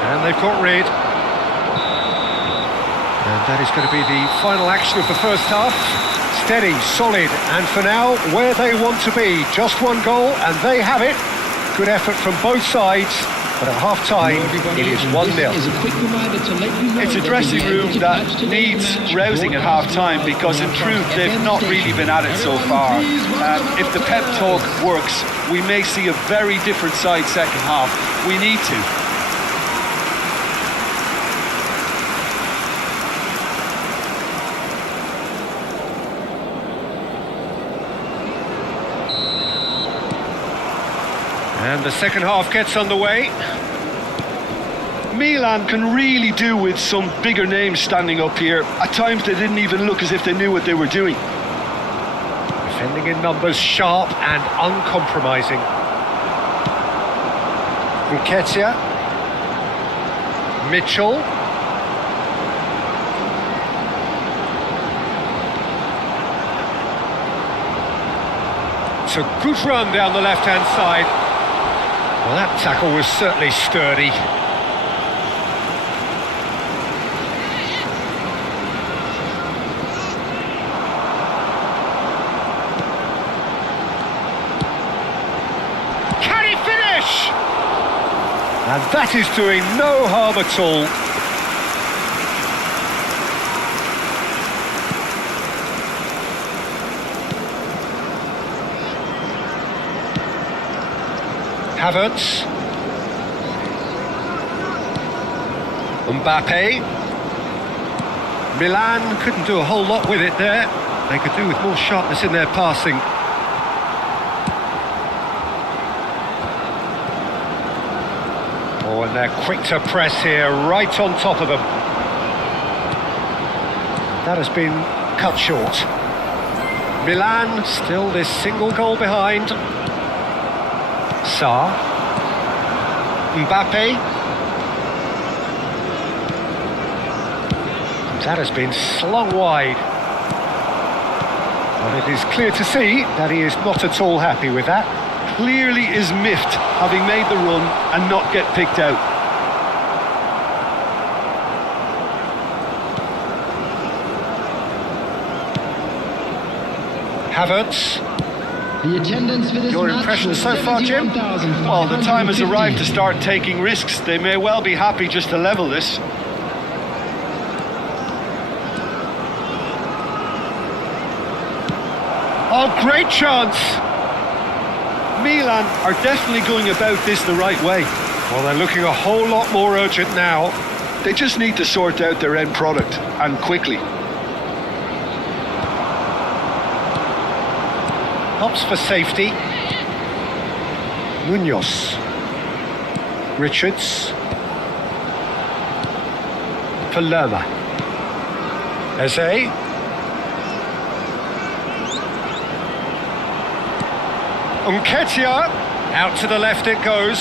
And they've got rid. And that is going to be the final action of the first half. Steady, solid, and for now, where they want to be. Just one goal, and they have it. Good effort from both sides, but at half-time, it is 1-0. It's a dressing room that needs rousing at half-time because in truth they've not really been at it so far. If the pep talk works, we may see a very different side second half. We need to. And the second half gets underway. Milan can really do with some bigger names standing up here. At times they didn't even look as if they knew what they were doing. Defending in numbers, sharp and uncompromising. Nketiah. Mitchell. It's a good run down the left-hand side. Well, that tackle was certainly sturdy. Can he finish? And that is doing no harm at all. Havertz. Mbappe. Milan couldn't do a whole lot with it there. They could do with more sharpness in their passing. Oh, and they're quick to press here, right on top of them. That has been cut short. Milan still this single goal behind. Sarr. Mbappe. That has been slung wide. But it is clear to see that he is not at all happy with that. Clearly is miffed having made the run and not get picked out. Havertz. The attendance for this Your match impression was so far, Jim? 71,550. Well, the time has arrived to start taking risks. They may well be happy just to level this. Oh, great chance! Milan are definitely going about this the right way. Well, they're looking a whole lot more urgent now. They just need to sort out their end product, and quickly. Hops for safety. Munoz. Richards. For Lerma. Eze. Nketiah, out to the left it goes.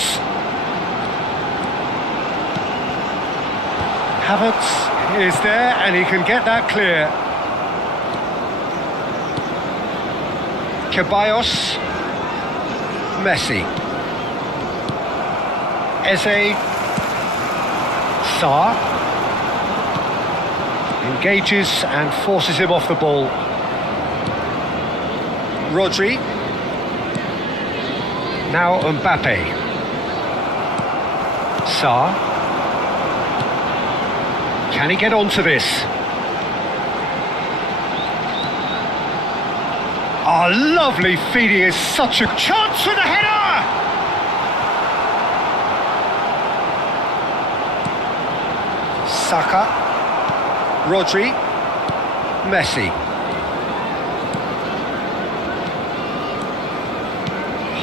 Havertz is there and he can get that clear. Ceballos, Messi, Eze, Sarr, engages and forces him off the ball. Rodri, now Mbappe, Sarr, can he get onto this? Oh, lovely feeding, is such a chance for the header! Saka, Rodri, Messi.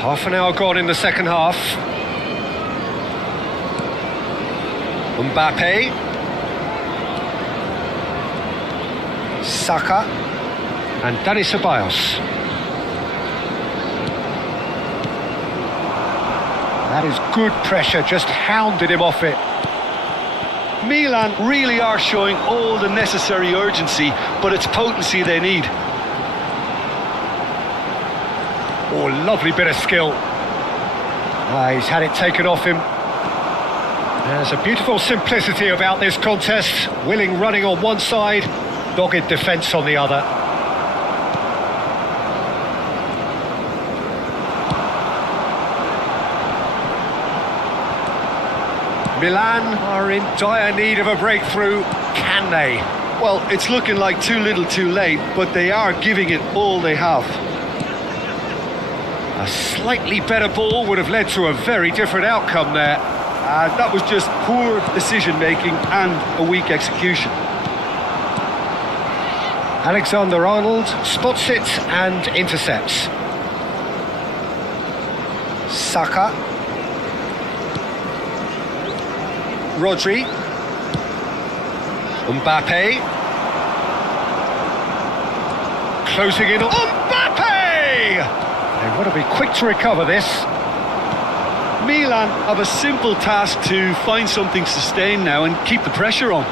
Half an hour gone in the second half. Mbappe, Saka, and Dani Ceballos. That is good pressure, just hounded him off it. Milan really are showing all the necessary urgency, but it's potency they need. Oh, lovely bit of skill. He's had it taken off him. There's a beautiful simplicity about this contest. Willing running on one side, dogged defence on the other. Milan are in dire need of a breakthrough. Can they? Well, it's looking like too little too late, but they are giving it all they have. A slightly better ball would have led to a very different outcome there. That was just poor decision-making and a weak execution. Alexander-Arnold spots it and intercepts. Saka, Rodri, Mbappe, closing in on Mbappe! They want to be quick to recover this. Milan have a simple task to find something sustained now and keep the pressure on.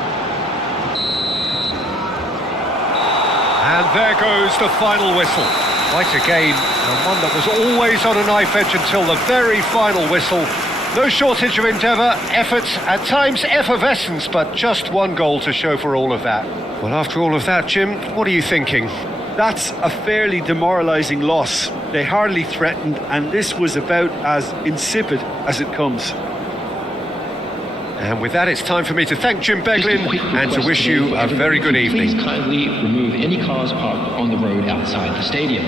And there goes the final whistle. Quite a game, and one that was always on a knife edge until the very final whistle. No shortage of endeavour, effort, at times effervescence, but just one goal to show for all of that. Well, after all of that, Jim, what are you thinking? That's a fairly demoralising loss. They hardly threatened, and this was about as insipid as it comes. And with that, it's time for me to thank Jim Beglin and to wish you a very good evening. Please kindly remove any cars parked on the road outside the stadium.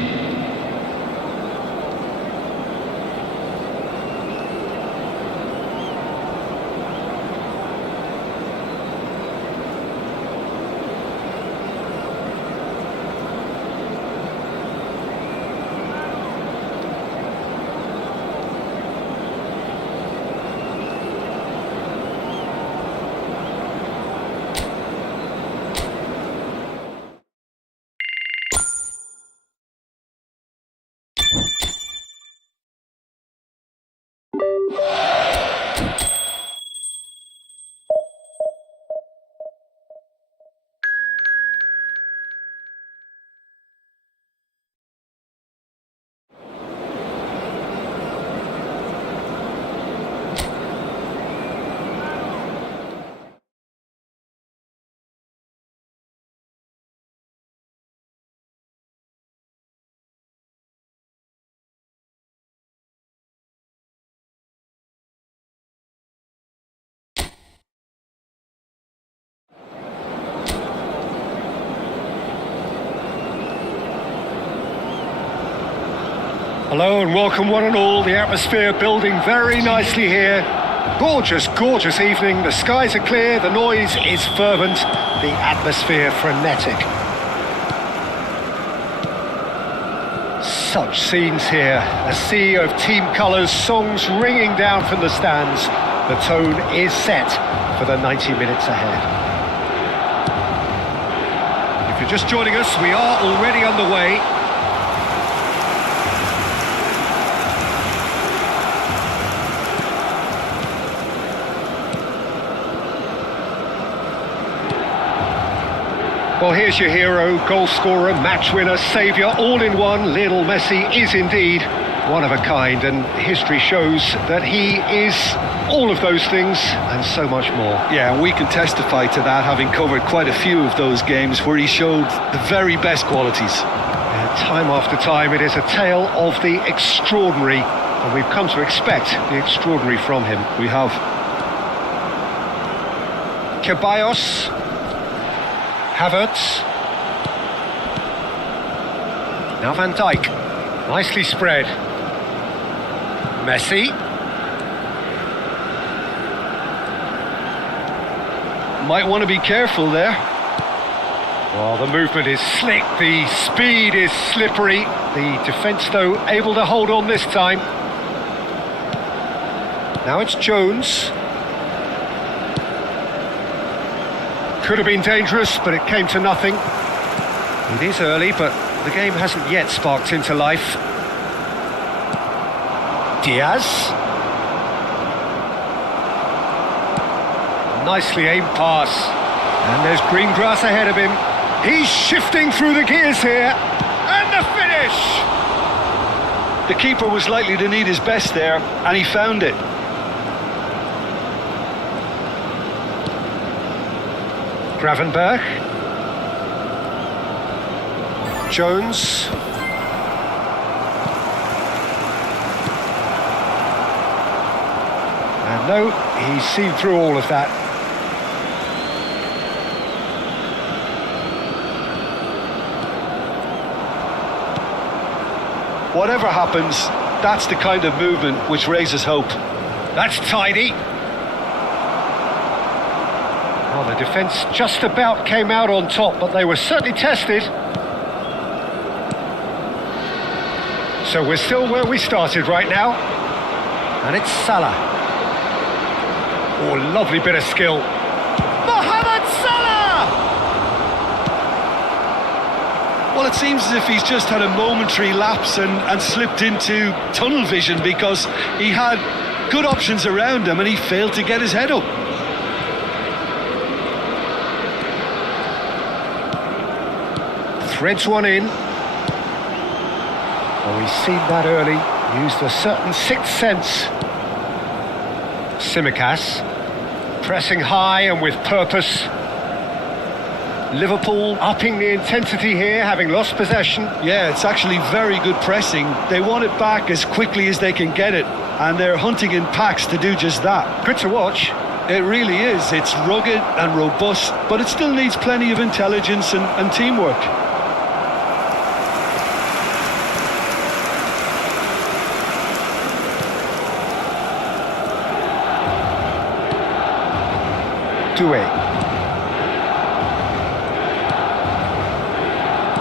Hello and welcome one and all. The atmosphere building very nicely here. Gorgeous, gorgeous evening. The skies are clear, the noise is fervent, the atmosphere frenetic. Such scenes here. A sea of team colours, songs ringing down from the stands. The tone is set for the 90 minutes ahead. If you're just joining us, we are already underway. Well, here's your hero, goal scorer, match winner, saviour, all in one. Lionel Messi is indeed one of a kind, and history shows that he is all of those things and so much more. Yeah, and we can testify to that, having covered quite a few of those games where he showed the very best qualities. Time after time, it is a tale of the extraordinary, and we've come to expect the extraordinary from him. We have. Ceballos, Havertz, now Van Dijk, nicely spread. Messi, might want to be careful there. well, the movement is slick, the speed is slippery. The defence, though, able to hold on this time. Now it's Jones. Could have been dangerous, but it came to nothing. It is early, but the game hasn't yet sparked into life. Diaz. Nicely aimed pass. And there's green grass ahead of him. He's shifting through the gears here. And the finish! The keeper was likely to need his best there, and he found it. Gravenberch. Jones. And no, he's seen through all of that. Whatever happens, that's the kind of movement which raises hope. That's tidy. Well, the defence just about came out on top, but they were certainly tested. So we're still where we started right now. And it's Salah. Oh, lovely bit of skill. Mohamed Salah! Well, it seems as if he's just had a momentary lapse and slipped into tunnel vision, because he had good options around him and he failed to get his head up. Threads one in. Oh, he's seen that early. Used a certain sixth sense. Tsimikas. Pressing high and with purpose. Liverpool upping the intensity here, having lost possession. Yeah, it's actually very good pressing. They want it back as quickly as they can get it, and they're hunting in packs to do just that. Good to watch. It really is. It's rugged and robust, but it still needs plenty of intelligence and teamwork. Doué.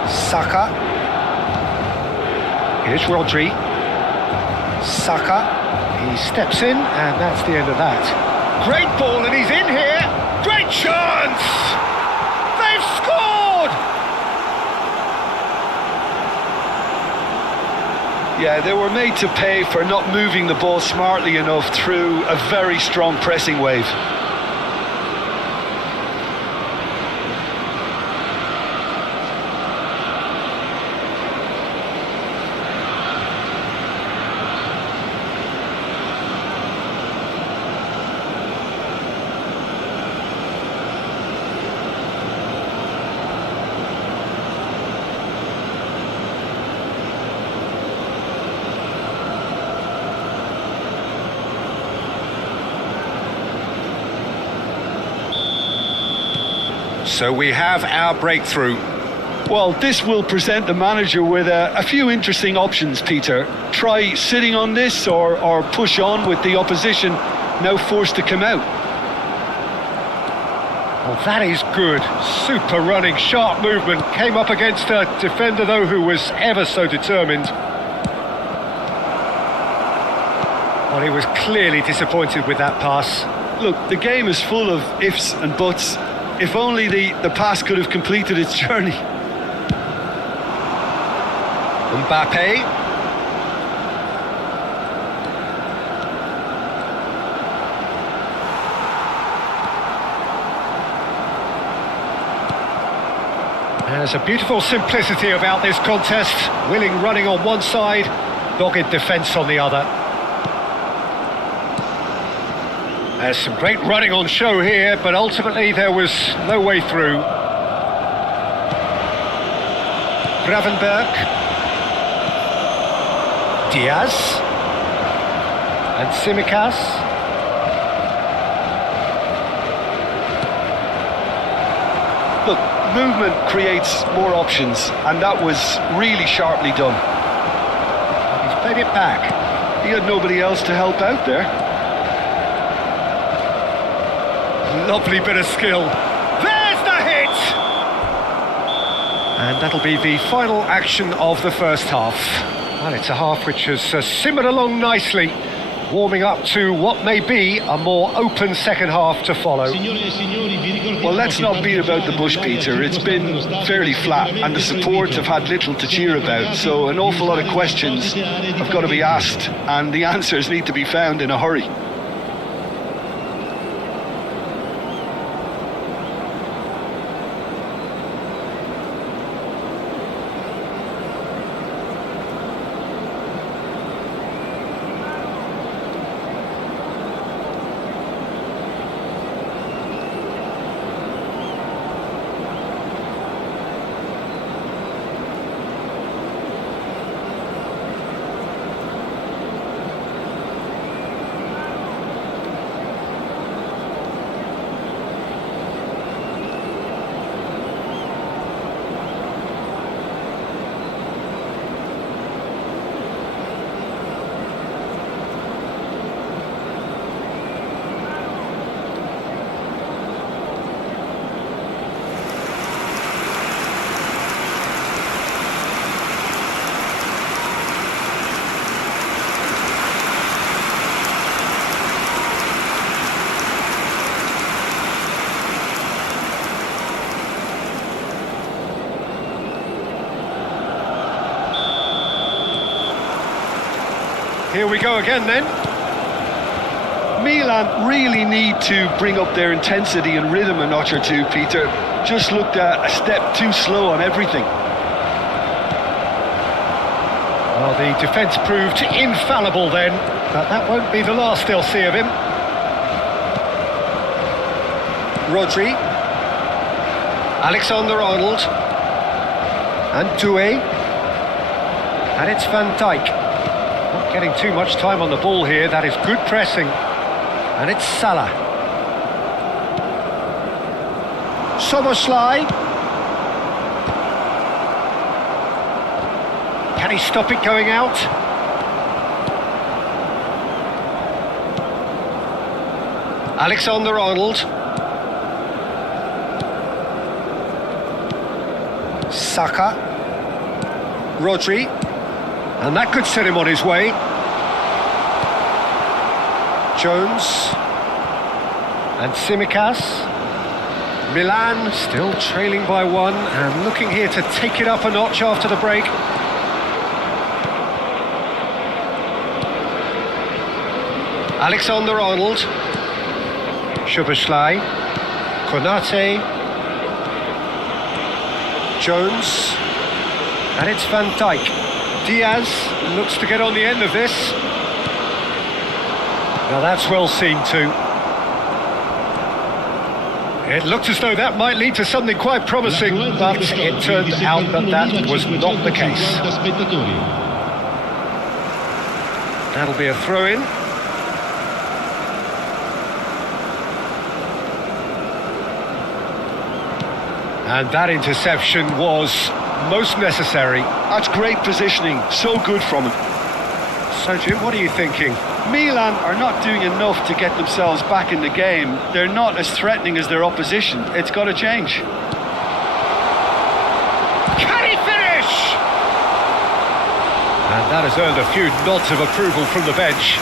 Saka. Here's Rodri. Saka. He steps in, and that's the end of that. Great ball, and he's in here. Great chance! They've scored! Yeah, they were made to pay for not moving the ball smartly enough through a very strong pressing wave. So we have our breakthrough. Well, this will present the manager with a few interesting options, Peter. Try sitting on this or push on with the opposition now forced to come out. Well, that is good. Super running, sharp movement. Came up against a defender, though, who was ever so determined. Well, he was clearly disappointed with that pass. Look, the game is full of ifs and buts. If only the pass could have completed its journey. Mbappe. There's a beautiful simplicity about this contest. Willing running on one side, dogged defence on the other. There's some great running on show here, but ultimately there was no way through. Gravenberg. Diaz. And Tsimikas. Look, movement creates more options, and that was really sharply done. He's played it back. He had nobody else to help out there. Lovely bit of skill. There's the hit! And that'll be the final action of the first half. Well, it's a half which has simmered along nicely, warming up to what may be a more open second half to follow. Well, let's not beat about the bush, Peter. It's been fairly flat, and the support have had little to cheer about, so an awful lot of questions have got to be asked, and the answers need to be found in a hurry. Here we go again then. Milan really need to bring up their intensity and rhythm a notch or two, Peter. Just looked a step too slow on everything. Well, the defence proved infallible then, but that won't be the last they'll see of him. Rodri. Alexander-Arnold. And Doué. And it's Van Dijk. Not getting too much time on the ball here. That is good pressing. And it's Salah. Szoboszlai. Can he stop it going out? Alexander-Arnold. Saka. Rodri. And that could set him on his way. Jones. And Tsimikas. Milan still trailing by one and looking here to take it up a notch after the break. Alexander-Arnold. Szoboszlai. Konate. Jones. And it's Van Dijk. Diaz looks to get on the end of this. Now that's well seen too. It looked as though that might lead to something quite promising, but it turned out that that was not the case. That'll be a throw-in. And that interception was most necessary. That's great positioning, so good from him. So Jim, what are you thinking? Milan are not doing enough to get themselves back in the game. They're not as threatening as their opposition. It's got to change. Can he finish? And that has earned a few nods of approval from the bench.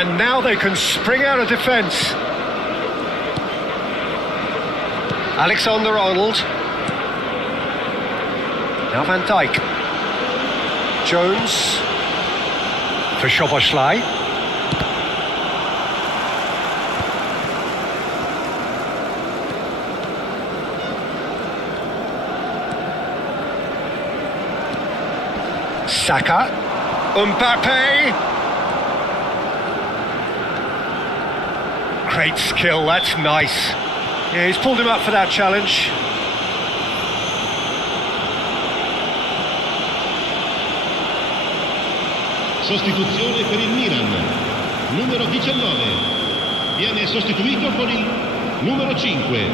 And now they can spring out of defence. Alexander-Arnold. Now Van Dijk. Jones. For Szoboszlai. Saka. Mbappe. Great skill, that's nice. Yeah, he's pulled him up for that challenge. Sostituzione per il Milan. Numero 19. Viene sostituito con il numero 5.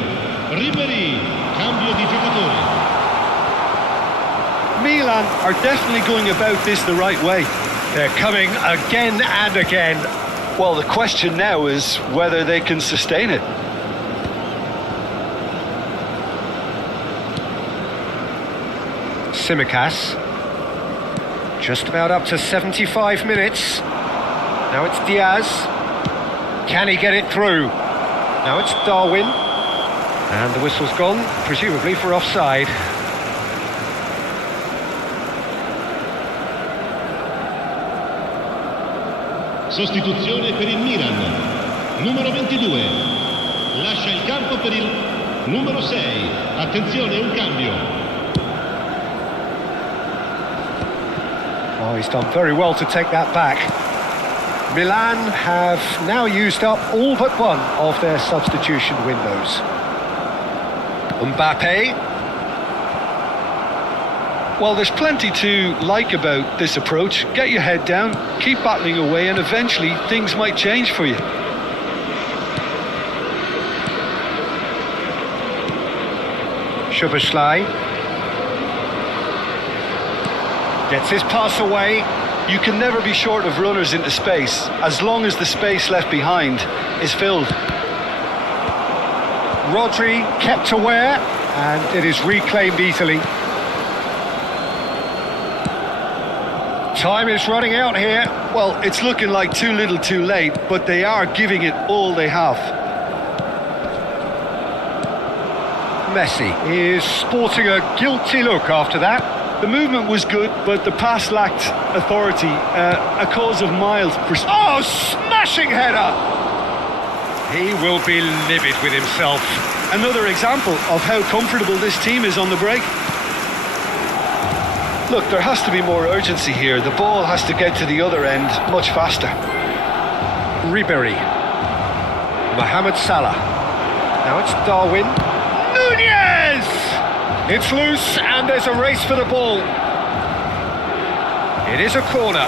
Ribery. Cambio di giocatore. Milan are definitely going about this the right way. They're coming again and again. Well, the question now is whether they can sustain it. Tsimikas. Just about up to 75 minutes. Now it's Diaz. Can he get it through? Now it's Darwin. And the whistle's gone, presumably for offside. Sostituzione per il Milan. Numero 22. Lascia il campo per il numero 6. Attenzione, un cambio. Oh, he's done very well to take that back. Milan have now used up all but one of their substitution windows. Mbappe. Well, there's plenty to like about this approach. Get your head down, keep battling away, and eventually things might change for you. Szoboszlai. Gets his pass away. You can never be short of runners into space, as long as the space left behind is filled. Rodri kept aware, and it is reclaimed easily. Time is running out here. Well, it's looking like too little too late, but they are giving it all they have. Messi is sporting a guilty look after that. The movement was good, but the pass lacked authority, a cause of mild Oh, smashing header! He will be livid with himself. Another example of how comfortable this team is on the break. Look, there has to be more urgency here. The ball has to get to the other end much faster. Ribery. Mohamed Salah. Now it's Darwin. Nunez! It's loose and there's a race for the ball. It is a corner.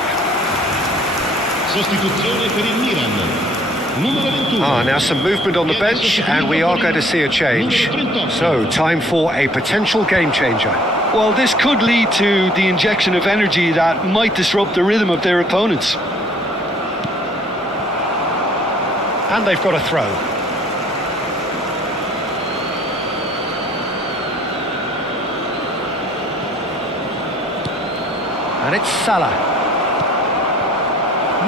Sostituzione per il Milan. Numero 21. Now some movement on the bench and we are going to see a change. So, time for a potential game changer. Well, this could lead to the injection of energy that might disrupt the rhythm of their opponents. And they've got a throw. And it's Salah.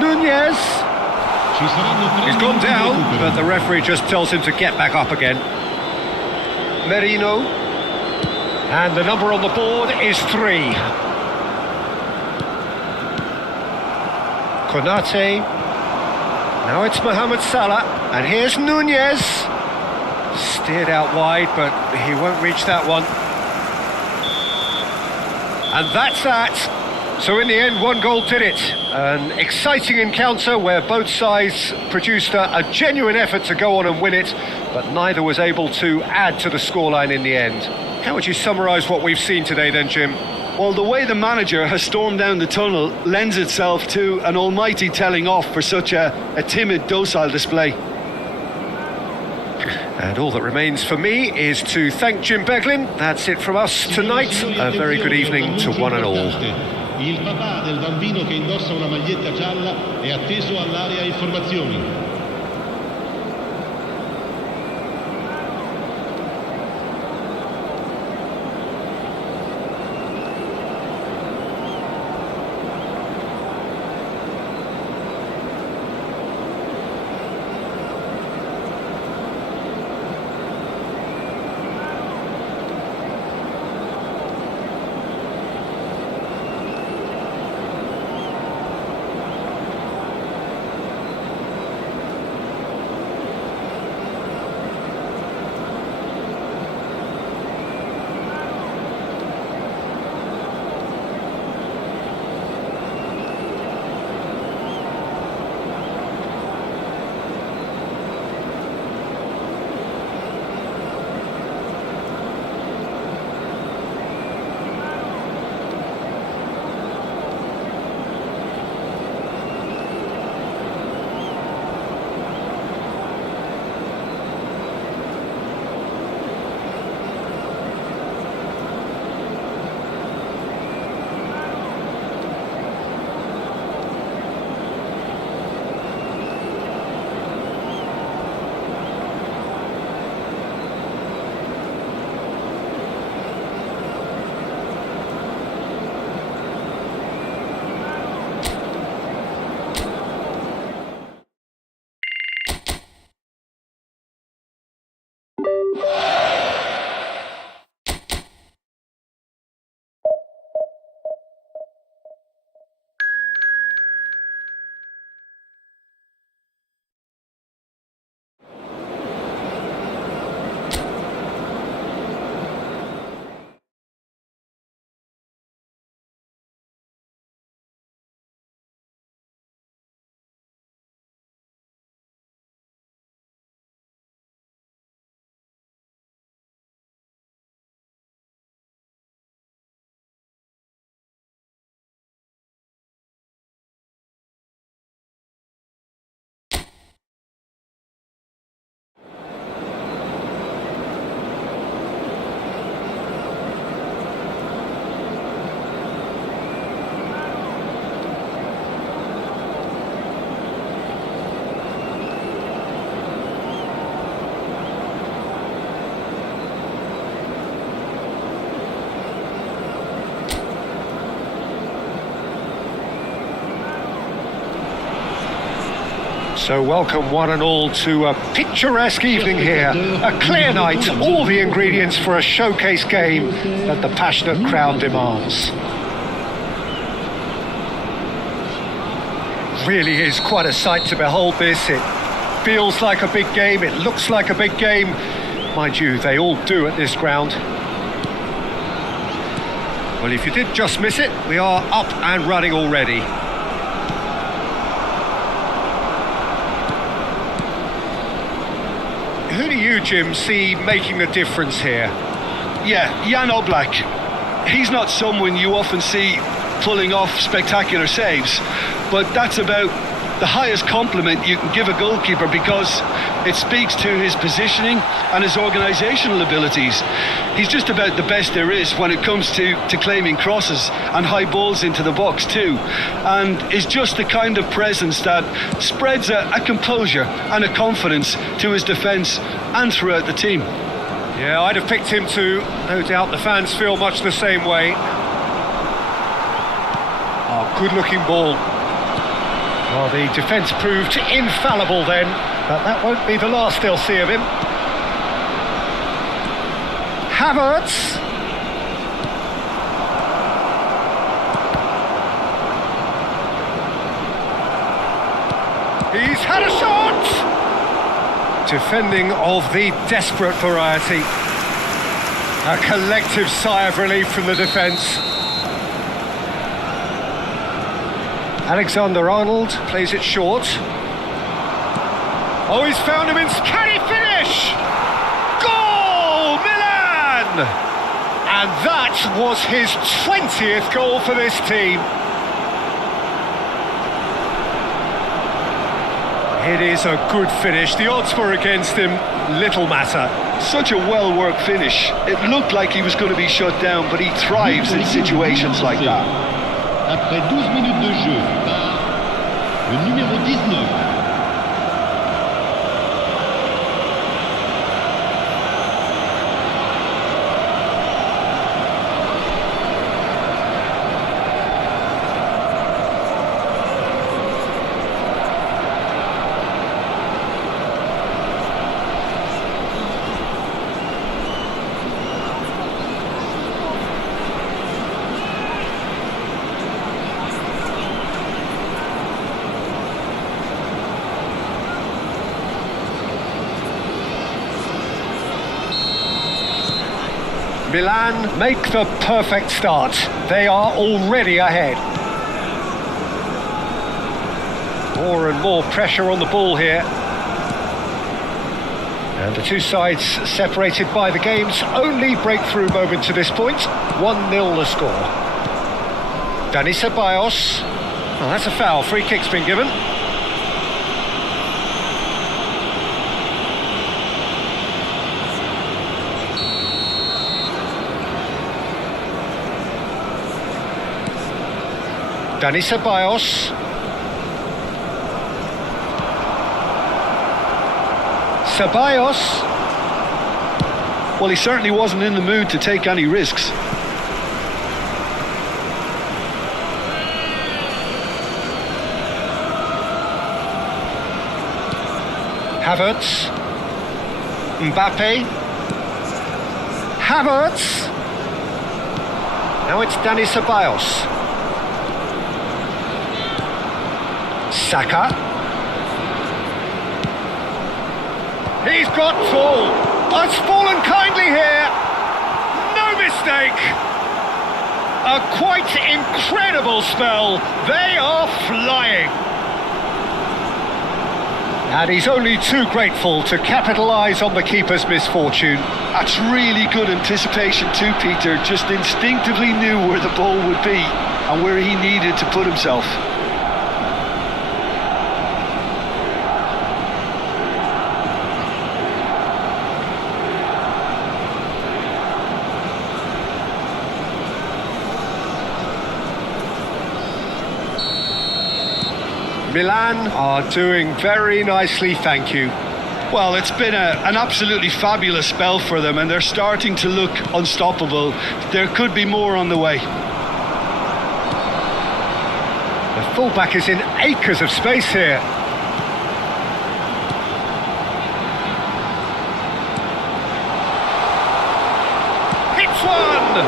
Nunez. He's gone down, but the referee just tells him to get back up again. Merino. And the number on the board is 3. Konate. Now it's Mohamed Salah. And here's Nunez. Steered out wide, but he won't reach that one. And that's that. So in the end, one goal did it. An exciting encounter where both sides produced a genuine effort to go on and win it, but neither was able to add to the scoreline in the end. How would you summarise what we've seen today then, Jim? Well, the way the manager has stormed down the tunnel lends itself to an almighty telling off for such a timid, docile display. And all that remains for me is to thank Jim Beglin. That's it from us tonight. A very good evening to one and all. Il papà del bambino che indossa una maglietta gialla è atteso all'area informazioni. So welcome one and all to a picturesque evening here. A clear night, all the ingredients for a showcase game that the passionate crowd demands. Really is quite a sight to behold this. It feels like a big game, it looks like a big game. Mind you, they all do at this ground. Well, if you did just miss it, we are up and running already. Who do you, Jim, see making the difference here? Yeah, Jan Oblak. He's not someone you often see pulling off spectacular saves, but that's about the highest compliment you can give a goalkeeper, because it speaks to his positioning and his organisational abilities. He's just about the best there is when it comes to claiming crosses and high balls into the box too, and is just the kind of presence that spreads a composure and a confidence to his defence and throughout the team. Yeah, I'd have picked him too. No doubt the fans feel much the same way. Oh, good looking ball. Well, the defence proved infallible then, but that won't be the last they'll see of him. Havertz. He's had a shot! Defending of the desperate variety. A collective sigh of relief from the defence. Alexander-Arnold plays it short. Oh, he's found him in... Can he finish? Goal! Milan! And that was his 20th goal for this team. It is a good finish. The odds were against him. Little matter. Such a well-worked finish. It looked like he was going to be shut down, but he thrives in situations like that. Après 12 minutes de jeu par le numéro 19. Milan make the perfect start. They are already ahead. More and more pressure on the ball here. And the two sides separated by the game's only breakthrough moment to this point. 1-0 the score. Dani Ceballos. Well, that's a foul. Free kick's been given. Dani Ceballos. Ceballos. Well, he certainly wasn't in the mood to take any risks. Havertz. Mbappe. Havertz. Now it's Dani Ceballos. Saka. He's got tall. It's fallen kindly here. No mistake. A quite incredible spell. They are flying. And he's only too grateful to capitalise on the keeper's misfortune. That's really good anticipation too, Peter. Just instinctively knew where the ball would be and where he needed to put himself. Milan are doing very nicely, thank you. Well, it's been an absolutely fabulous spell for them, and they're starting to look unstoppable. There could be more on the way. The fullback is in acres of space here. That's one!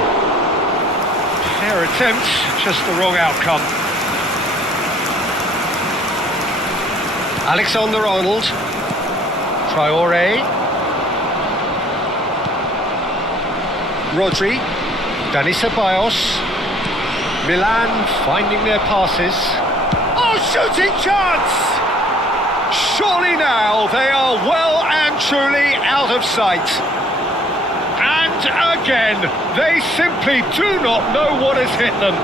Fair attempt, just the wrong outcome. Alexander-Arnold. Traoré. Rodri. Dani Ceballos. Milan finding their passes. Oh, shooting chance! Surely now they are well and truly out of sight. And again, they simply do not know what has hit them.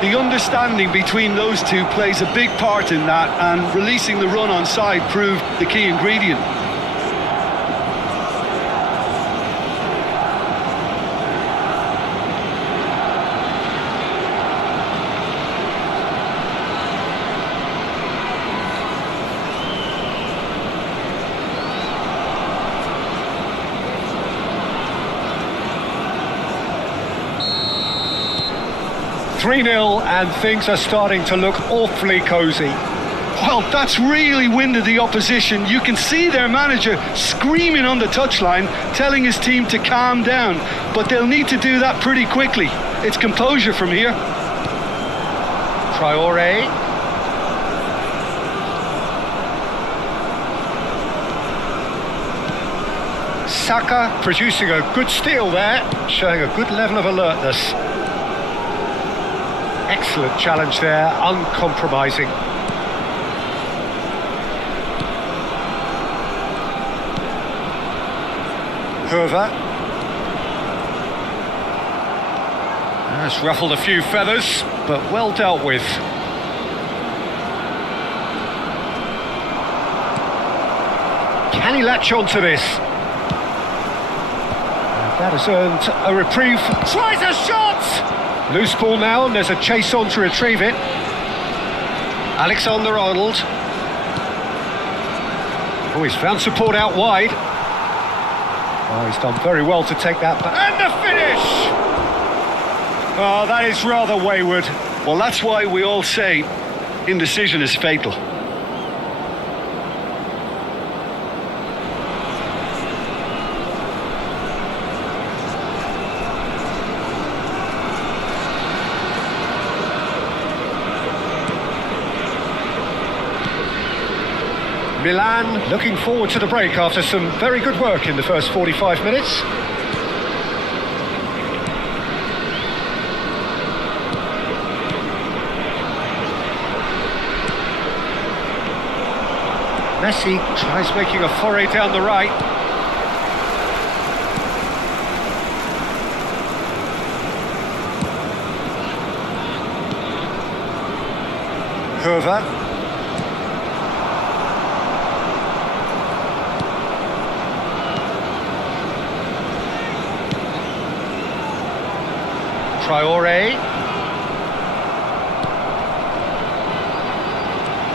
The understanding between those two plays a big part in that, and releasing the run on side proved the key ingredient. "3-0 and things are starting to look awfully cosy." Well, that's really winded the opposition. You can see their manager screaming on the touchline, telling his team to calm down. But they'll need to do that pretty quickly. It's composure from here. Traoré. Saka producing a good steal there, showing a good level of alertness. Excellent challenge there, uncompromising. Hervé. That's ruffled a few feathers, but well dealt with. Can he latch on to this? That has earned a reprieve. Tries a shot! Loose ball now, and there's a chase on to retrieve it. Alexander-Arnold. Oh, he's found support out wide. Oh, he's done very well to take that back. And the finish! Oh, that is rather wayward. Well, that's why we all say indecision is fatal. Milan looking forward to the break after some very good work in the first 45 minutes. Messi tries making a foray down the right. Hervé. Traoré.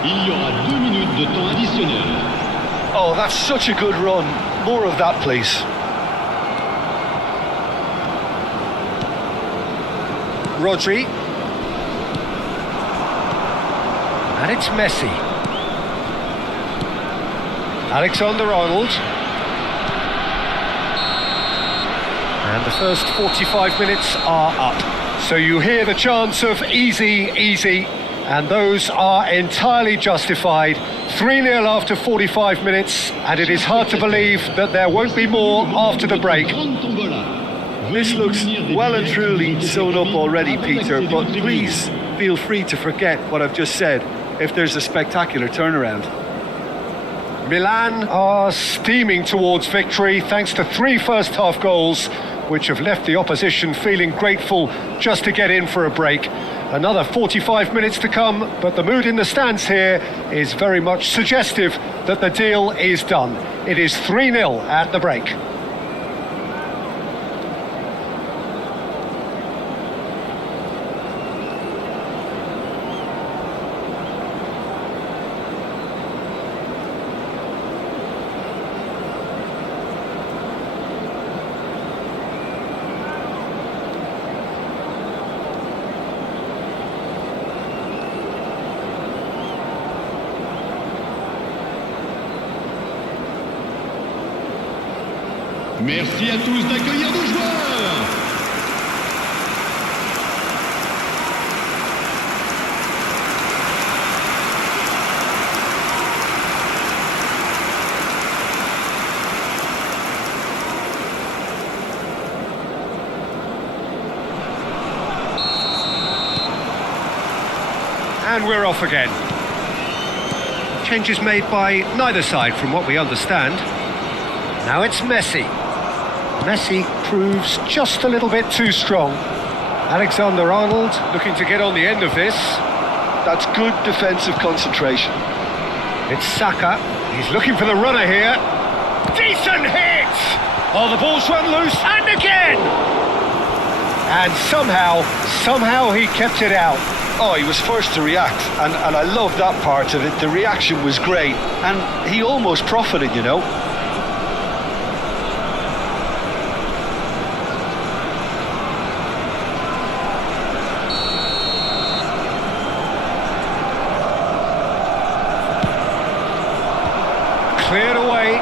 Il y aura 2 minutes de temps additionnel. Oh, that's such a good run. More of that, please. Rodri. And it's Messi. Alexander-Arnold. And the first 45 minutes are up. So you hear the chants of easy, easy, and those are entirely justified. 3-0 after 45 minutes, and it is hard to believe that there won't be more after the break. This looks well and truly sewn up already, Peter, but please feel free to forget what I've just said if there's a spectacular turnaround. Milan are steaming towards victory thanks to 3 first-half goals, which have left the opposition feeling grateful just to get in for a break. Another 45 minutes to come, but the mood in the stands here is very much suggestive that the deal is done. It is 3-0 at the break. Merci à tous d'accueillir nos joueurs. And we're off again. Changes made by neither side from what we understand. Now it's Messi. Messi proves just a little bit too strong. Alexander-Arnold looking to get on the end of this. That's good defensive concentration. It's Saka. He's looking for the runner here. Decent hit! Oh, the ball's run loose, and again! And somehow he kept it out. Oh, he was first to react, and I love that part of it. The reaction was great, and he almost profited, you know. Cleared away.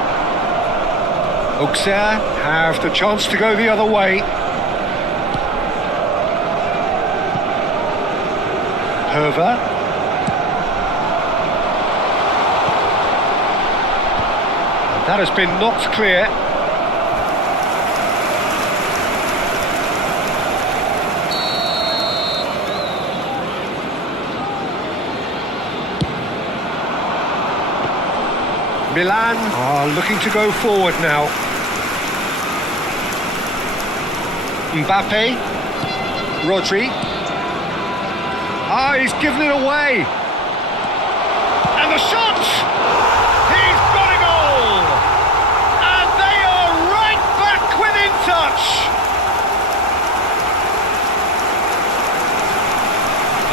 Auxerre have the chance to go the other way. Hervé. That has been knocked clear. Milan are looking to go forward now. Mbappe. Rodri. He's given it away. And the shot! He's got a goal! And they are right back within touch!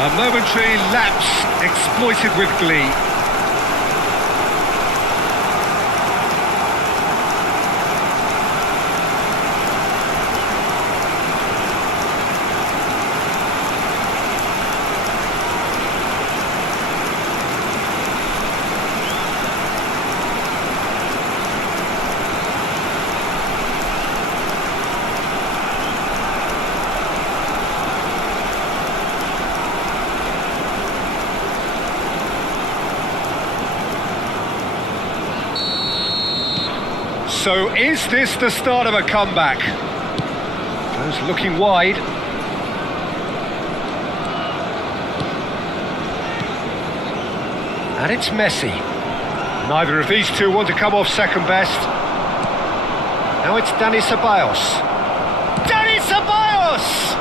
A momentary lapse exploited with glee. So is this the start of a comeback? Goes looking wide. And it's Messi. Neither of these two want to come off second best. Now it's Dani Ceballos. Dani Ceballos!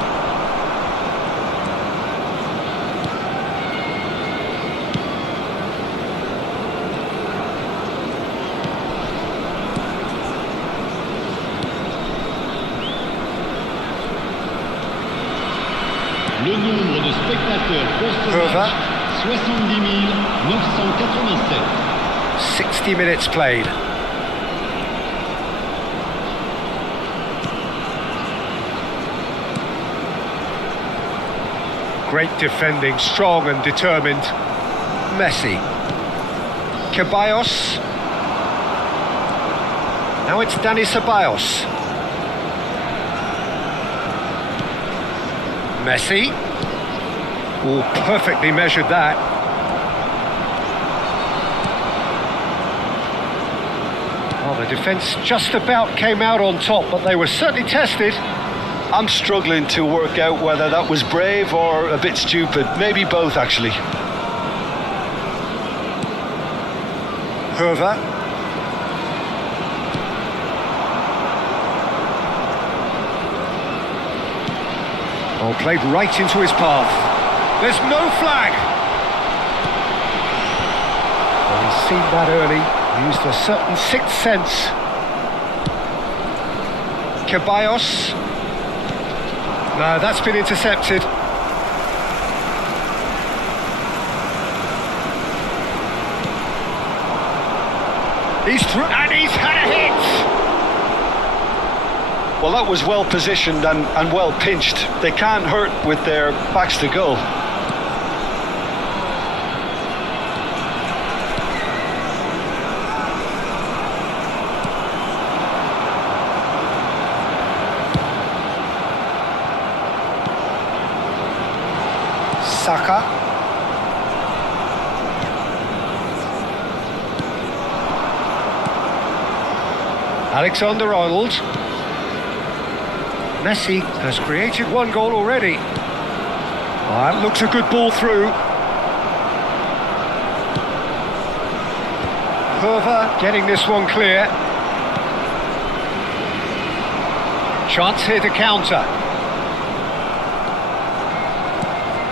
Le nombre de spectateurs pour ce Hervé. match, 70 987. 60 minutes played. Great defending, strong and determined. Messi. Ceballos. Now it's Dani Ceballos. Messi. Oh, perfectly measured that. Well, the defence just about came out on top, but they were certainly tested. I'm struggling to work out whether that was brave or a bit stupid. Maybe both, actually. Hervé. Oh, played right into his path. There's no flag. Well, he's seen that early. Used a certain sixth sense. Ceballos. No, that's been intercepted. He's through, and he's had a hit. Well, that was well positioned and well pinched. They can't hurt with their backs to goal. Saka. Alexander-Arnold. Messi has created one goal already. Oh, that looks a good ball through. Hervé getting this one clear. Chance here to counter.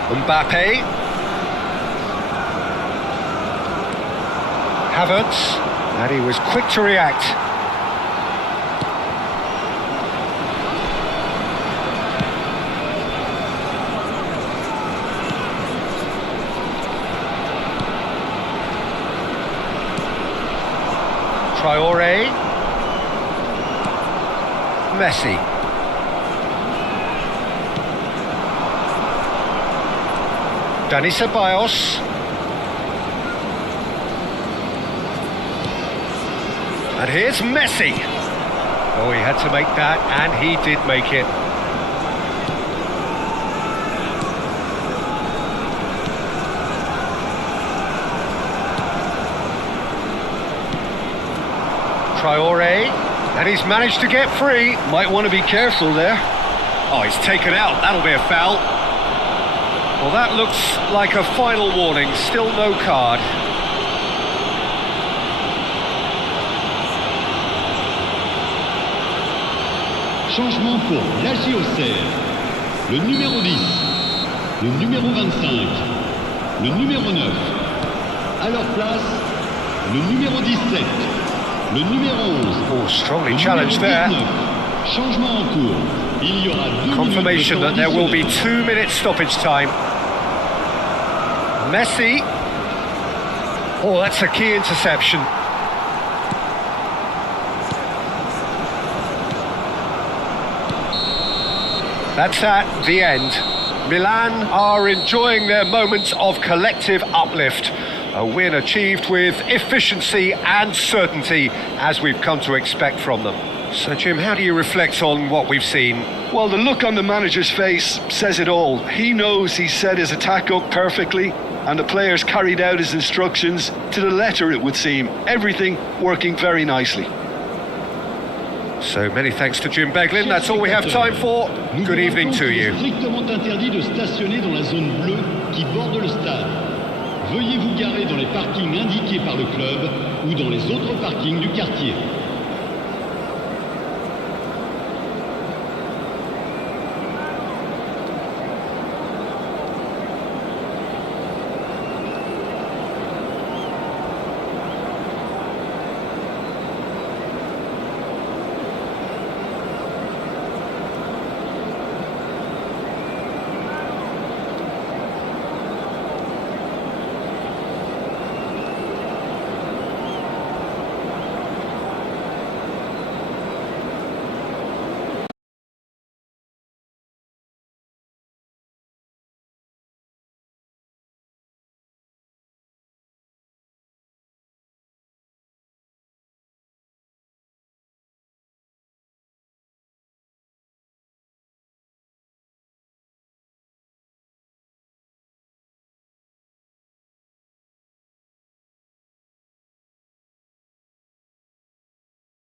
Mbappe. Havertz. And he was quick to react. Traoré. Messi. Dani Ceballos. And here's Messi. Oh, he had to make that, and he did make it. Traoré, and he's managed to get free. Might want to be careful there. Oh, he's taken out. That'll be a foul. Well, that looks like a final warning. Still no card. Changement pour l'AG Auxerre. Le numéro 10, le numéro 25, le numéro 9. À leur place, le numéro 17, le numéro 11. Oh, strongly le challenged numéro there. 19. Changement en cours. Il y aura 2 Confirmation that minutes de there will be additionnel. 2 minutes stoppage time. Messi. Oh, that's a key interception. That's at the end. Milan are enjoying their moments of collective uplift. A win achieved with efficiency and certainty, as we've come to expect from them. So, Jim, how do you reflect on what we've seen? Well, the look on the manager's face says it all. He knows he set his attack up perfectly, and the players carried out his instructions to the letter, it would seem. Everything working very nicely. So many thanks to Jim Beglin. That's all we have time for. Nous Good vous evening rappelons to qu'il est you. strictement interdit de stationner dans la zone bleue qui borde le stade. Veuillez vous garer dans les parkings indiqués par le club ou dans les autres parkings du quartier.